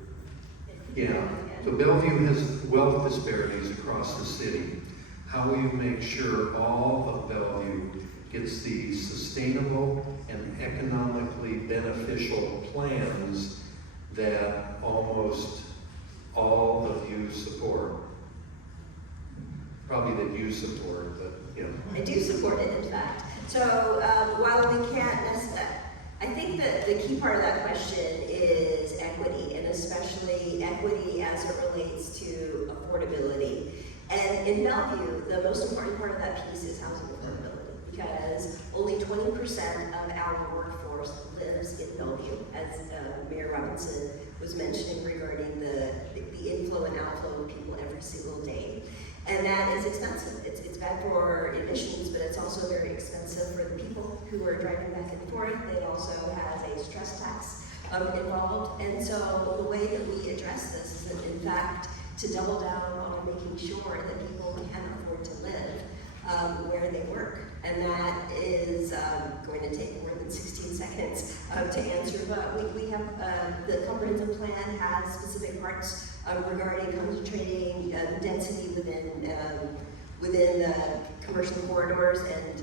Yeah. So Bellevue has wealth disparities across the city. How will you make sure all of Bellevue gets the sustainable and economically beneficial plans that almost all of you support? Probably that you support, but you know. I do support it, in fact. So while we can't necessarily, I think that the key part of that question is equity, and especially equity as it relates to affordability. And in Bellevue, the most important part of that piece is housing affordability, because only 20% of our workforce lives in Bellevue, as Mayor Robinson was mentioning regarding the inflow and outflow of people every single day. And that is expensive. It's bad for emissions, but it's also very expensive for the people who are driving back and forth. It also has a stress tax involved. And so the way that we address this is that, in fact, to double down on making sure that people can afford to live where they work. And that is going to take more than 16 seconds to answer, but we have, the comprehensive plan has specific parts regarding concentrating density within the commercial corridors, and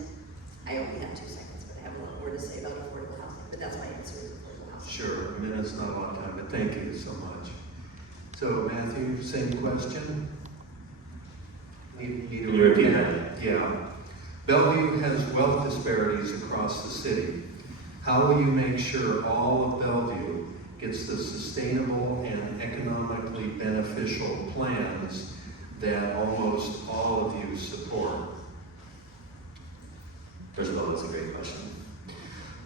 I only have 2 seconds, but I have a lot more to say about affordable housing, but that's my answer is affordable housing. Sure, a minute's not a lot of time, but thank you so much. So Matthew, same question? Need to repeat that? Yeah. Bellevue has wealth disparities across the city. How will you make sure all of Bellevue gets the sustainable and economically beneficial plans that almost all of you support? First of all, that's a great question.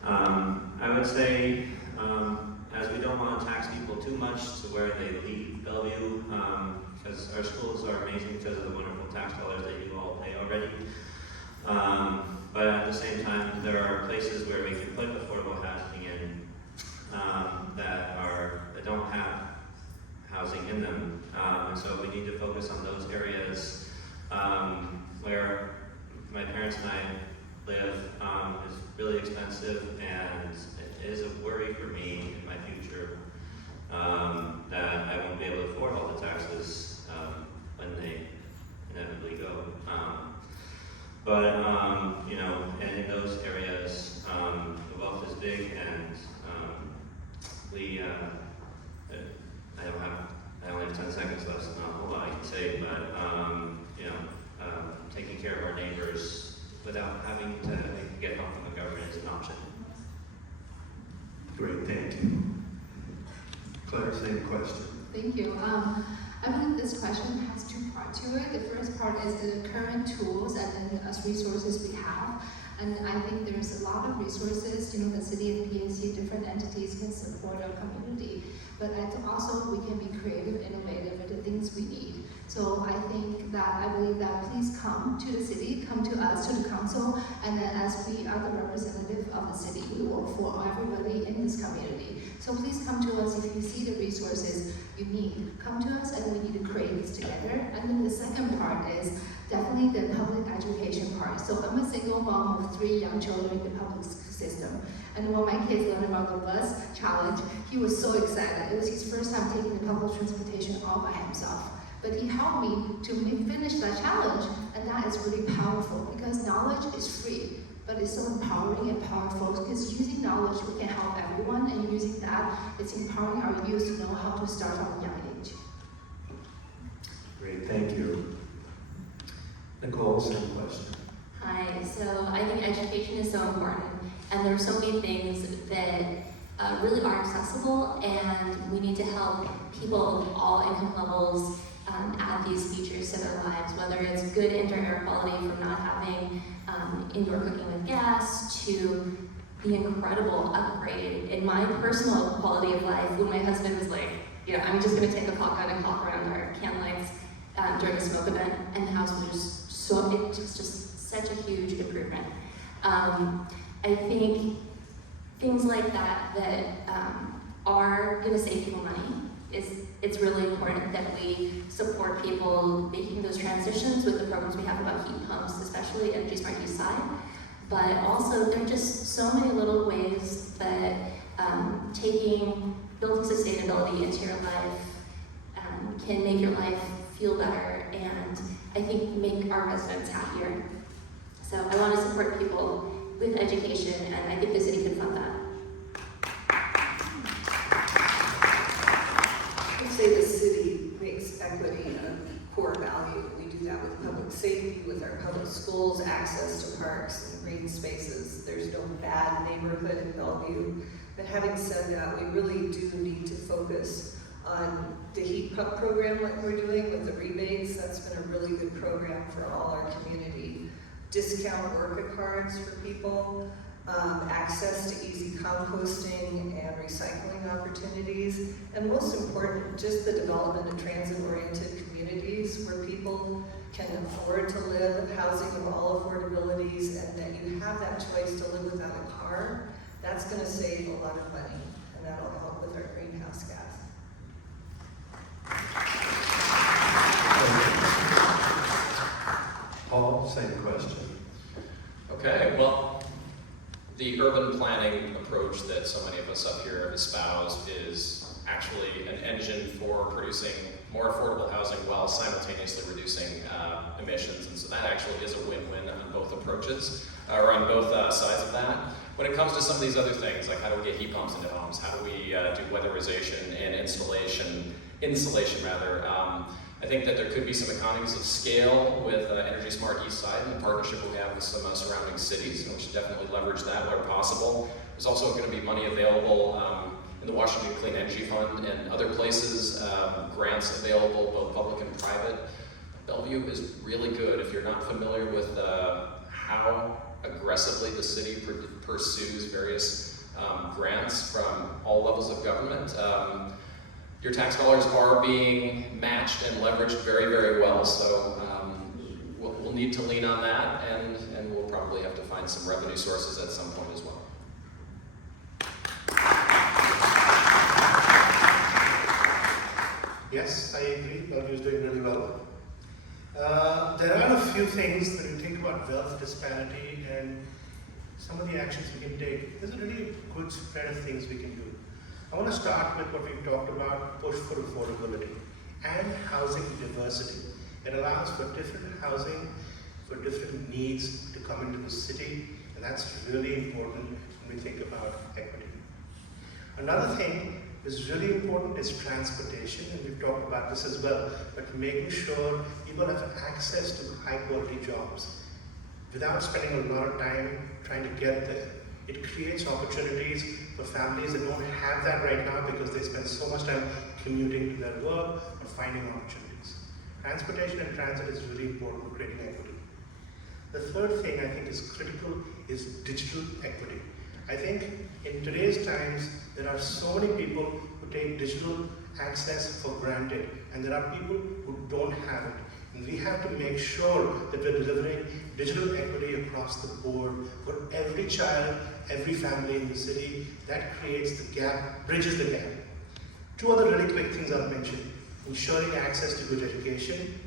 I would say, as we don't want to tax people too much to where they leave Bellevue, because our schools are amazing because of the wonderful tax dollars that you all pay already. But at the same time, there are places where we can put affordable housing in that don't have housing in them. And so we need to focus on those areas where my parents and I live is really expensive, and it is a worry for me in my future that I won't be able to afford all the taxes when they inevitably go. You know, and in those areas, the wealth is big, and I only have 10 seconds left, so not a whole lot I can say, but you know, taking care of our neighbors without having to get help from the government is an option. Great, thank you. Claire, same question. Thank you. I believe this question has 2 parts to it. The first part is the current tools and then as resources we have. And I think there's a lot of resources, you know, the city and PNC, different entities can support our community. But also we can be creative, innovative with the things we need. So I think that, I believe that please come to the city, come to us, to the council, and then as we are the representative of the city, we work for everybody in this community. So please come to us if you see the resources you need. Come to us and we need to create this together. And then the second part is definitely the public education part. So I'm a single mom of 3 young children in the public system. And when my kids learned about the bus challenge, he was so excited. It was his first time taking the public transportation all by himself. But he helped me to finish that challenge, and that is really powerful because knowledge is free, but it's so empowering and powerful because using knowledge, we can help everyone, and using that, it's empowering our youth to know how to start from a young age. Great, thank you. Nicole, same question. Hi, so I think education is so important, and there are so many things that really are accessible, and we need to help people of all income levels add these features to their lives, whether it's good indoor air quality from not having indoor cooking with gas, to the incredible upgrade in my personal quality of life when my husband was like, you know, I'm just going to take a caulk gun and caulk around our can lights during a smoke event, and the house was just such a huge improvement. I think things like that are going to save people money. It's really important that we support people making those transitions with the programs we have about heat pumps, especially Energy Smart East Side. But also, there are just so many little ways that taking building sustainability into your life can make your life feel better, and I think make our residents happier. So I want to support people with education, and I think the city can fund that. I would say the city makes equity a core value. We do that with public safety, with our public schools, access to parks and green spaces. There's no bad neighborhood in Bellevue. But having said that, we really do need to focus on the heat pump program like we're doing with the rebates. That's been a really good program for all our community. Discount worker cards for people, access to easy composting and recycling opportunities, and most important, just the development of transit-oriented communities where people can afford to live, housing of all affordabilities, and that you have that choice to live without a car. That's going to save a lot of money, and that'll help with our greenhouse gas. Paul, same question. Okay, well, the urban planning approach that so many of us up here have espoused is actually an engine for producing more affordable housing while simultaneously reducing emissions, and so that actually is a win-win on both approaches, or on both sides of that. When it comes to some of these other things, like how do we get heat pumps into homes, how do we do weatherization and insulation rather, I think that there could be some economies of scale with Energy Smart East Side and the partnership we have with some surrounding cities, and we should definitely leverage that where possible. There's also going to be money available in the Washington Clean Energy Fund and other places, grants available, both public and private. Bellevue is really good. If you're not familiar with how aggressively the city pursues various grants from all levels of government, your tax dollars are being matched and leveraged very, very well. So we'll need to lean on that, and we'll probably have to find some revenue sources at some point as well. Yes, I agree. Bellevue is doing really well. There are a few things when you think about wealth disparity and some of the actions we can take. There's a really good spread of things we can do. I want to start with what we've talked about, push for affordability and housing diversity. It allows for different housing, for different needs to come into the city, and that's really important when we think about equity. Another thing is really important is transportation, and we've talked about this as well, but making sure people have access to high quality jobs without spending a lot of time trying to get there. It creates opportunities for families that don't have that right now because they spend so much time commuting to their work or finding opportunities. Transportation and transit is really important for creating equity. The third thing I think is critical is digital equity. I think in today's times, there are so many people who take digital access for granted, and there are people who don't have it. And we have to make sure that we're delivering digital equity across the board for every child, every family in the city. That creates the gap, bridges the gap. Two other really quick things I'll mention: ensuring access to good education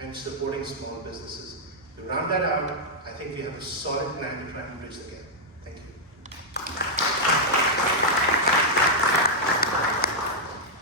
and supporting small businesses. If we round that out, I think we have a solid plan to try and bridge the gap. Thank you.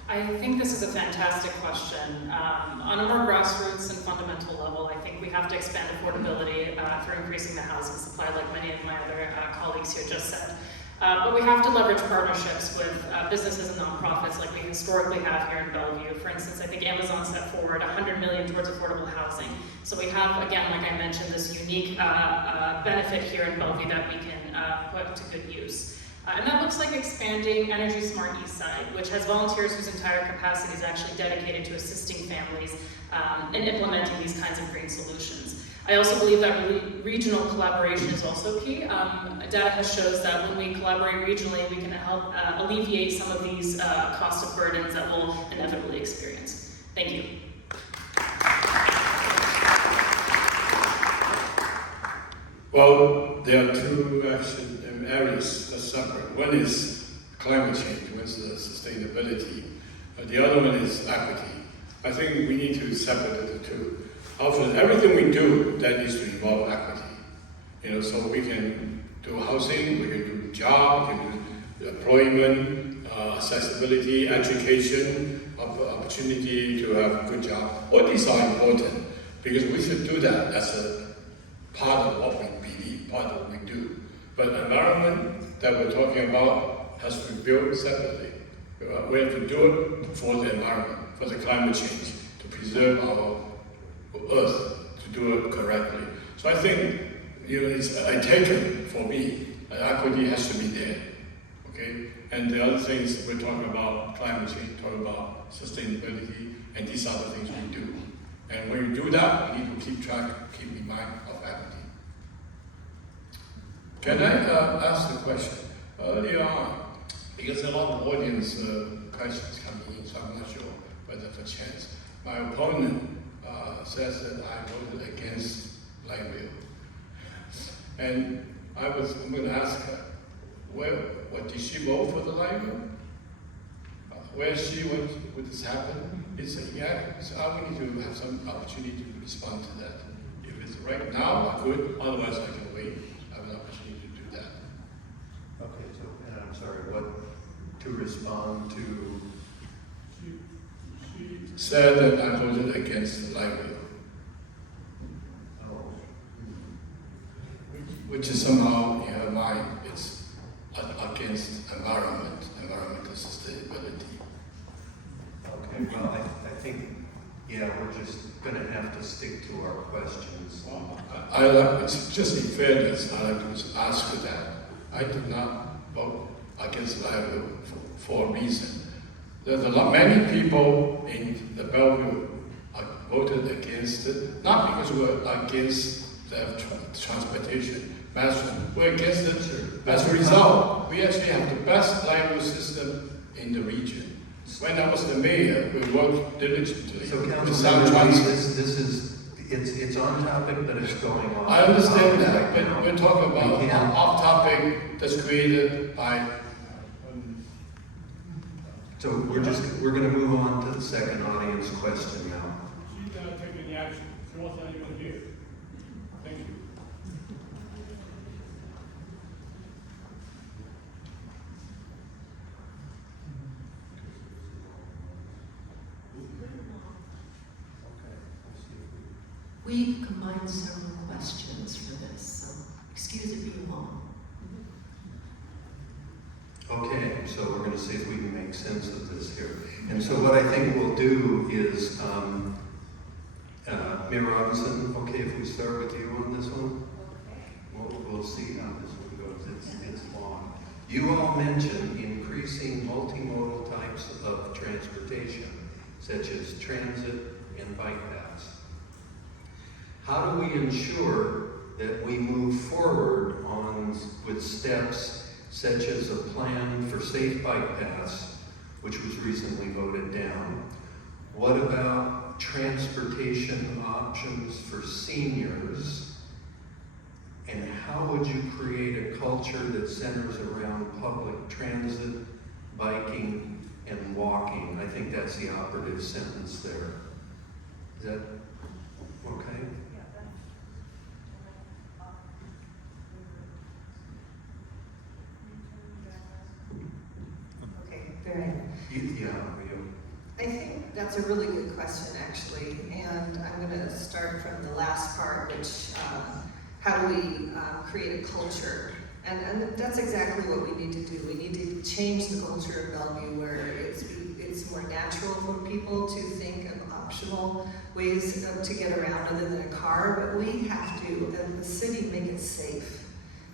I think this is a fantastic question. On a more grassroots and fundamental level, I think we have to expand affordability through increasing the housing supply, like many of my other colleagues here just said. But we have to leverage partnerships with businesses and nonprofits like we historically have here in Bellevue. For instance, I think Amazon set forward $100 million towards affordable housing. So we have, again, like I mentioned, this unique benefit here in Bellevue that we can put to good use. And that looks like expanding Energy Smart Eastside, which has volunteers whose entire capacity is actually dedicated to assisting families and implementing these kinds of green solutions. I also believe that regional collaboration is also key. Data has shows that when we collaborate regionally, we can help alleviate some of these cost of burdens that we'll inevitably experience. Thank you. Well, there are two action areas that's separate. One is climate change, one is sustainability. The other one is equity. I think we need to separate the two. Often, everything we do, that needs to involve equity. So we can do housing, we can do job, we can do employment, accessibility, education, opportunity to have a good job. All these are important because we should do that as a part of what we believe, part of what we do. But environment that we're talking about has to be built separately. We have to do it for the environment, for the climate change, to preserve our Earth, to do it correctly. So I think it's a taken for me. Equity has to be there, okay? And the other things we're talking about climate change, talking about sustainability, and these are the things we do. And when you do that, we need to keep in mind of equity. Can I ask a question? Earlier on, because a lot of audience questions coming in, so I'm not sure whether for chance. My opponent says that I voted against light rail. And I'm going to ask her, what did she vote for the light rail? Where is she when this happened? It's a yeah, so I need to have some opportunity to respond to that. If it's right now, I could, otherwise I can wait. I have an opportunity to do that. Okay, so, and I'm sorry, what to respond to? She said that I voted against the light rail. Which is somehow in her mind, it's against environmental sustainability. Okay, well, I think, yeah, we're just going to have to stick to our questions. It's just in fairness, I like to ask her that. I did not vote against Bellevue for a reason. There's many people in the Bellevue voted against it, not because we're against the transportation. We're against it. As a result, we actually have the best library system in the region. When I was the mayor, we worked diligently. So, Councilman, it's on topic, but it's going on. I understand that, but we're talking about off topic that's created by. So we're going to move on to the second audience question now. She's not taking the action. She wants anyone here. Thank you. We combined several questions for this, so excuse it being long. Okay, so we're going to see if we can make sense of this here. And so what I think we'll do is, Mayor Robinson, okay, if we start with you on this one? We'll see how this one goes. It's long. You all mentioned increasing multimodal types of transportation, such as transit and bike paths. How do we ensure that we move forward with steps such as a plan for safe bike paths, which was recently voted down? What about transportation options for seniors? And how would you create a culture that centers around public transit, biking, and walking? I think that's the operative sentence there. Is that okay? I think that's a really good question, actually, and I'm going to start from the last part, which how do we create a culture? And that's exactly what we need to do. We need to change the culture of Bellevue where it's more natural for people to think of optional ways to get around other than a car, but we have to, as the city, make it safe.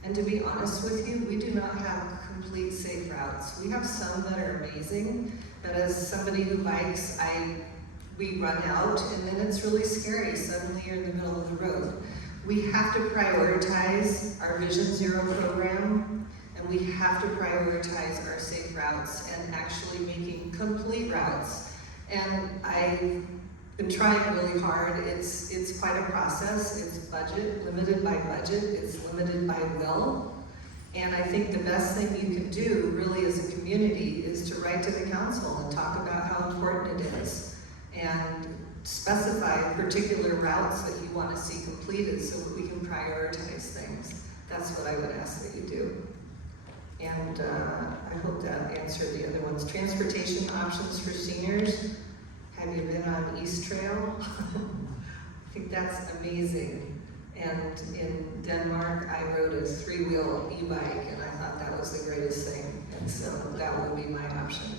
And to be honest with you, we do not have complete safe routes. We have some that are amazing, but as somebody who bikes, we run out and then it's really scary. Suddenly you're in the middle of the road. We have to prioritize our Vision Zero program, and we have to prioritize our safe routes and actually making complete routes. And I've been trying really hard. It's quite a process. It's limited by budget, it's limited by will. And I think the best thing you can do really as a community is to write to the council and talk about how important it is and specify particular routes that you want to see completed so that we can prioritize things. That's what I would ask that you do. And I hope that answered the other ones. Transportation options for seniors. Have you been on East Trail? I think that's amazing. And in Denmark, I rode a 3-wheel e-bike, and I thought that was the greatest thing. And so that will be my option.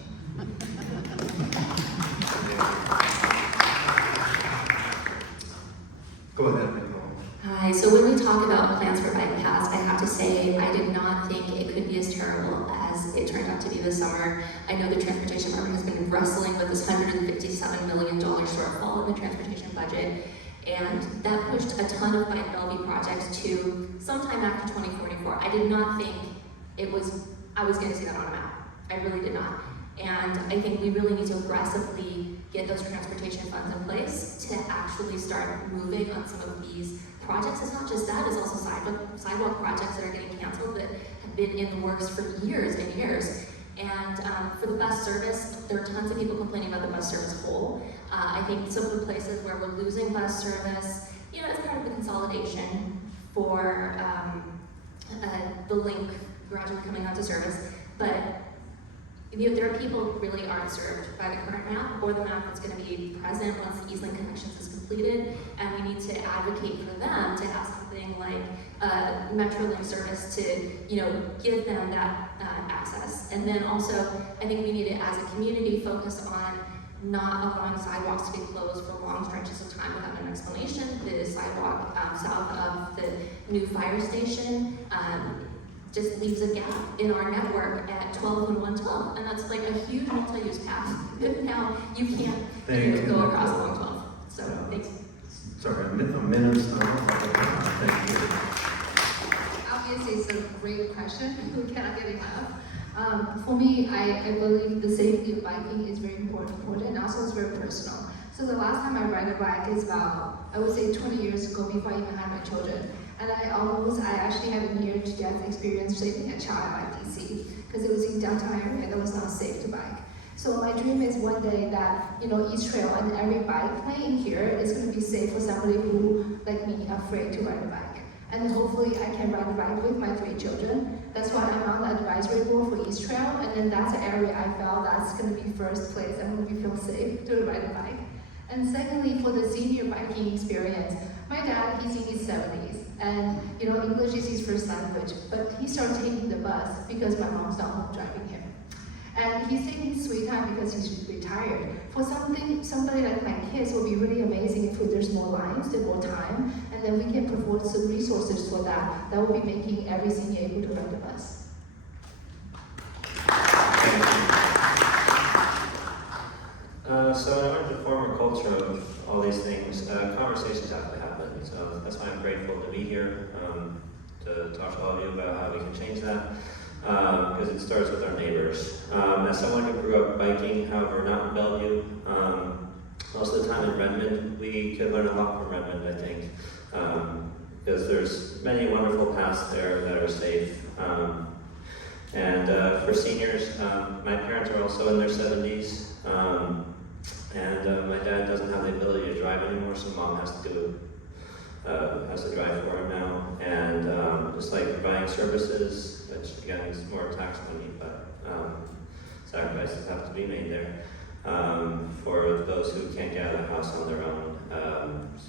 Go ahead, Nicole. Hi, so when we talk about plans for bike paths, I have to say I did not think it could be as terrible as it turned out to be this summer. I know the Transportation Department has been wrestling with this $157 million shortfall in the transportation budget, and that pushed a ton of Bike Bellevue projects to sometime after 2044. I did not think I was going to see that on a map. I really did not. And I think we really need to aggressively get those transportation funds in place to actually start moving on some of these projects. It's not just that, it's also sidewalk projects that are getting canceled that have been in the works for years and years. And for the bus service, there are tons of people complaining about the bus service hole. I think some of the places where we're losing bus service, as part of the consolidation for the link gradually coming onto service, but there are people who really aren't served by the current map or the map that's going to be present once the Eastlink Connections is completed, and we need to advocate for them to have something like Metrolink service to, give them that access. And then also, I think we need to, as a community, focus on not allowing sidewalks to be closed for long stretches of time without an explanation. The sidewalk south of the new fire station just leaves a gap in our network at 12 and 112, and that's like a huge multi-use path. Now you can't go across 112. So thanks. Sorry, a minute's now. Thank you. Obviously, it's a great question. We cannot get enough. For me, I believe the safety of biking is very important, and also it's very personal. So the last time I ride a bike is about, I would say 20 years ago before I even had my children. And I actually had a near-to-death experience saving a child at DC because it was in downtown area that was not safe to bike. So my dream is one day that, East Trail and every bike lane here is going to be safe for somebody who, like me, afraid to ride a bike. And hopefully I can ride a bike with my 3 children. That's why I'm on the advisory board for East Trail, and then that's an area I felt that's going to be first place I'm going to feel safe to ride a bike. And secondly, for the senior biking experience, my dad, he's in his 70s. And English is his first language, but he started taking the bus because my mom's not home driving him. And he's taking his sweet time because he's retired. For somebody like my kids, it would be really amazing if there's more lines, there's more time, and then we can provide some resources for that. That will be making every senior able to ride the bus. So in order to form a culture of all these things, conversations have to happen. So that's why I'm grateful to be here, to talk to all of you about how we can change that, because it starts with our neighbors. As someone who grew up biking, however, not in Bellevue, most of the time in Redmond, we could learn a lot from Redmond, I think, because there's many wonderful paths there that are safe. And for seniors, my parents are also in their 70s. And my dad doesn't have the ability to drive anymore, so mom has to drive for him now. And just like providing services, which again is more tax money, but sacrifices have to be made there for those who can't get out of the house on their own,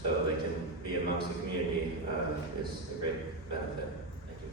so they can be amongst the community is a great benefit. Thank you.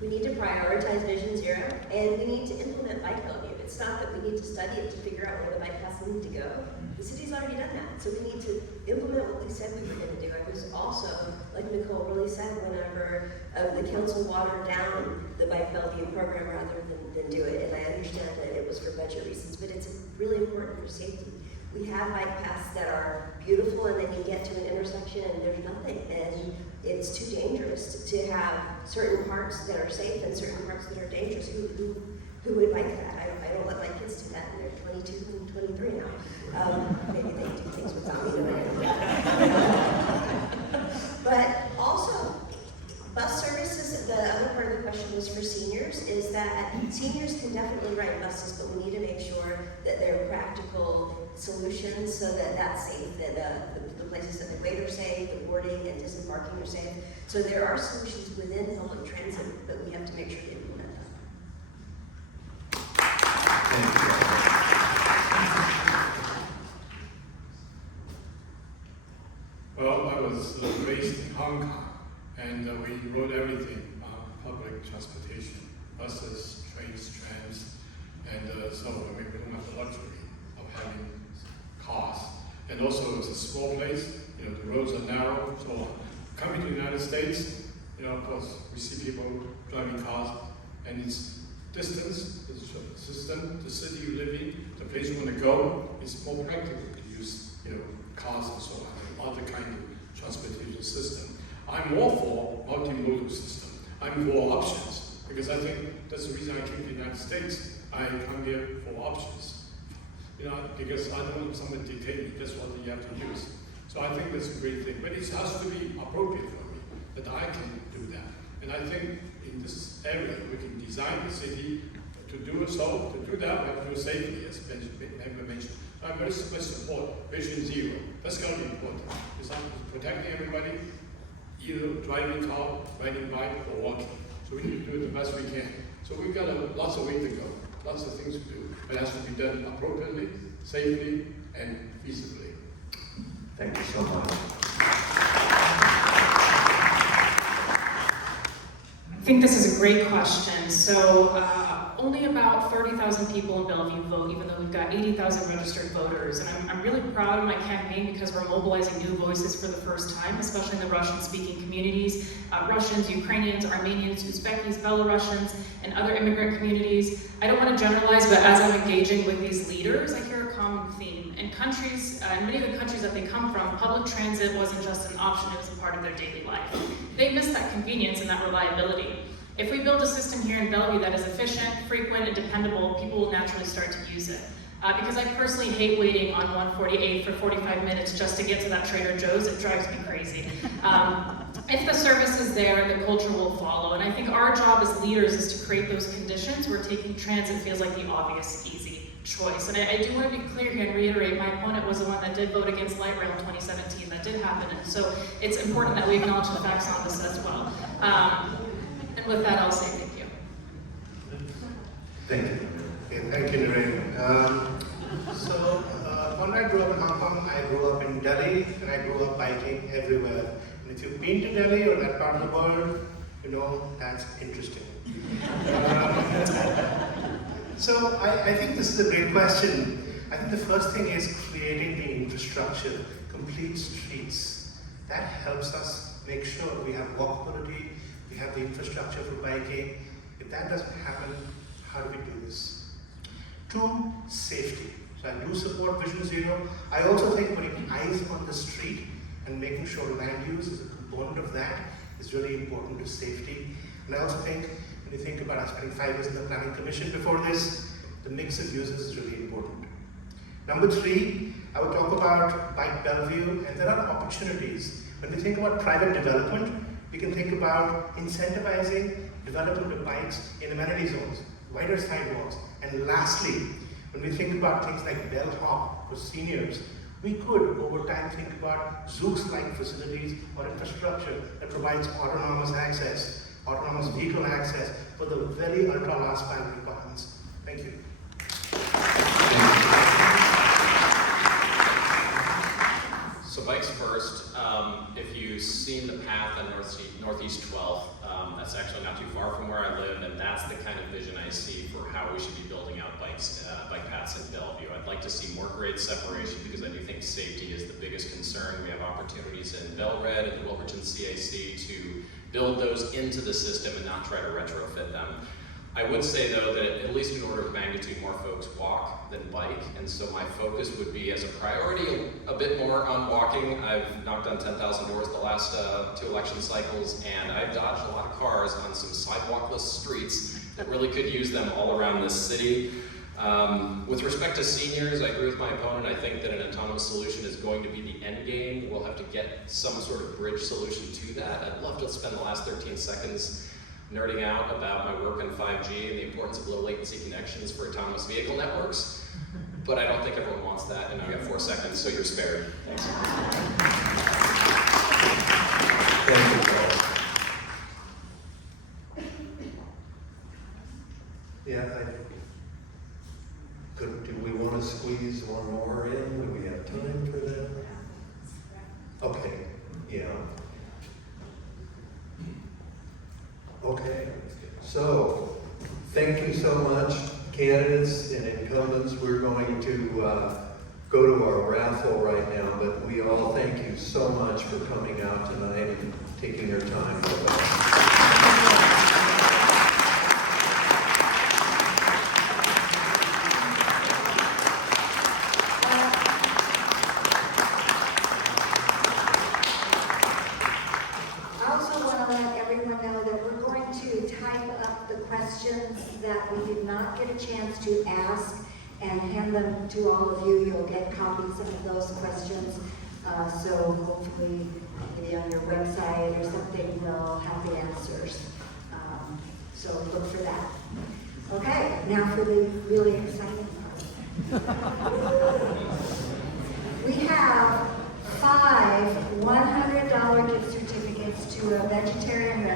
We need to prioritize Vision Zero, and we need to implement Bike Bellevue. It's It's not that we need to study it to figure out where the bike paths need to go. The city's already done that, so we need to implement what we said we were going to do. I was also, like Nicole really said, whenever the council watered down the Bike Bellevue program rather than do it, and I understand that it was for budget reasons, but it's really important for safety. We have bike paths that are beautiful, and then you get to an intersection and there's nothing, and it's too dangerous to have certain parts that are safe and certain parts that are dangerous. Who would like that? I don't let my kids do that, and they're 22 and 23 now. Maybe they do things without me doing it. But also, bus services, the other part of the question was for seniors, is that seniors can definitely ride buses, but we need to make sure that they're practical solutions so that that's safe, that the places that they wait are safe, the boarding and disembarking are safe. So there are solutions within public transit, but we have to make sure to implement them. Well, I was raised in Hong Kong, and we rode everything on public transportation, buses, trains, trams, and so we don't have the luxury of having cars. And also, it's a small place. You know, the roads are narrow. So, coming to the United States, you know, of course, we see people driving cars, and it's distance, the system, the city you live in, the place you want to go. It's more practical to use, you know, cars and so on, other kind of transportation system. I'm all for multimodal system. I'm for options because I think that's the reason I came to the United States. I come here for options. You know, because I don't want someone to dictate me, that's what you have to use. So I think that's a great thing, but it has to be appropriate for me, that I can do that. And I think in this area, we can design the city to do it so, to do that, we have to do it safely, as Member mentioned. I'm very much support Vision Zero. That's going to be important. It's not protecting everybody, either driving car, riding bike, or walking. So we need to do it the best we can. So we've got lots of way to go, lots of things to do. But it has to be done appropriately, safely, and feasibly. Thank you so much. I think this is a great question. So only about 30,000 people in Bellevue vote, even though we've got 80,000 registered voters. And I'm really proud of my campaign because we're mobilizing new voices for the first time, especially in the Russian-speaking communities. Russians, Ukrainians, Armenians, Uzbekis, Belarusians, and other immigrant communities. I don't want to generalize, but as I'm engaging with these leaders, I hear a common theme. In countries, in many of the countries that they come from, public transit wasn't just an option, it was a part of their daily life. They miss that convenience and that reliability. If we build a system here in Bellevue that is efficient, frequent, and dependable, people will naturally start to use it. Because I personally hate waiting on 148 for 45 minutes just to get to that Trader Joe's, it drives me crazy. If the service is there, the culture will follow. And I think our job as leaders is to create those conditions where taking transit feels like the obvious, easy choice. And I do want to be clear here and reiterate, my opponent was the one that did vote against light rail in 2017. That did happen. And so it's important that we acknowledge the facts on this as well. And with that, I'll say thank you. Thank you. Okay, thank you, Naren. So, when I grew up in Hong Kong, I grew up in Delhi, and I grew up biking everywhere. And if you've been to Delhi or that part of the world, you know that's interesting. So, I think this is a great question. I think the first thing is creating the infrastructure, complete streets. That helps us make sure we have walkability, we have the infrastructure for biking. If that doesn't happen, how do we do this? 2, safety. So I do support Vision Zero. I also think putting eyes on the street and making sure land use is a component of that is really important to safety. And I also think when you think about us spending 5 years in the Planning Commission before this, the mix of uses is really important. Number 3, I would talk about Bike Bellevue, and there are opportunities. When we think about private development, we can think about incentivizing development of bikes in amenity zones, wider sidewalks, and lastly, when we think about things like bellhop for seniors, we could, over time, think about Zoox-like facilities or infrastructure that provides autonomous access, autonomous vehicle access for the very ultra last mile requirements. Thank you. So bikes first. If you've seen the path on Northeast 12th, that's actually not too far from where I live, and that's the kind of vision I see for how we should be building out bikes like to see more grade separation because I do think safety is the biggest concern. We have opportunities in Bellred and the Wilburton CAC to build those into the system and not try to retrofit them. I would say though that at least in order of magnitude, more folks walk than bike, and so my focus would be as a priority a bit more on walking. I've knocked on 10,000 doors the last 2 election cycles, and I've dodged a lot of cars on some sidewalkless streets that really could use them all around this city. With respect to seniors, I agree with my opponent. I think that an autonomous solution is going to be the end game. We'll have to get some sort of bridge solution to that. I'd love to spend the last 13 seconds nerding out about my work on 5G and the importance of low latency connections for autonomous vehicle networks, but I don't think everyone wants that, and I've got 4 seconds, so you're spared. Thanks. Thank you, Paul. Yeah, do we want to squeeze one more in? Do we have time for that? Okay, yeah. Okay, so thank you so much, candidates and incumbents. We're going to go to our raffle right now, but we all thank you so much for coming out tonight and taking your time with us. That we did not get a chance to ask and hand them to all of you. You'll get copies of those questions. So hopefully maybe on your website or something we'll have the answers. So look for that. Okay, now for the really exciting part. We have 5 $100 gift certificates to a vegetarian restaurant.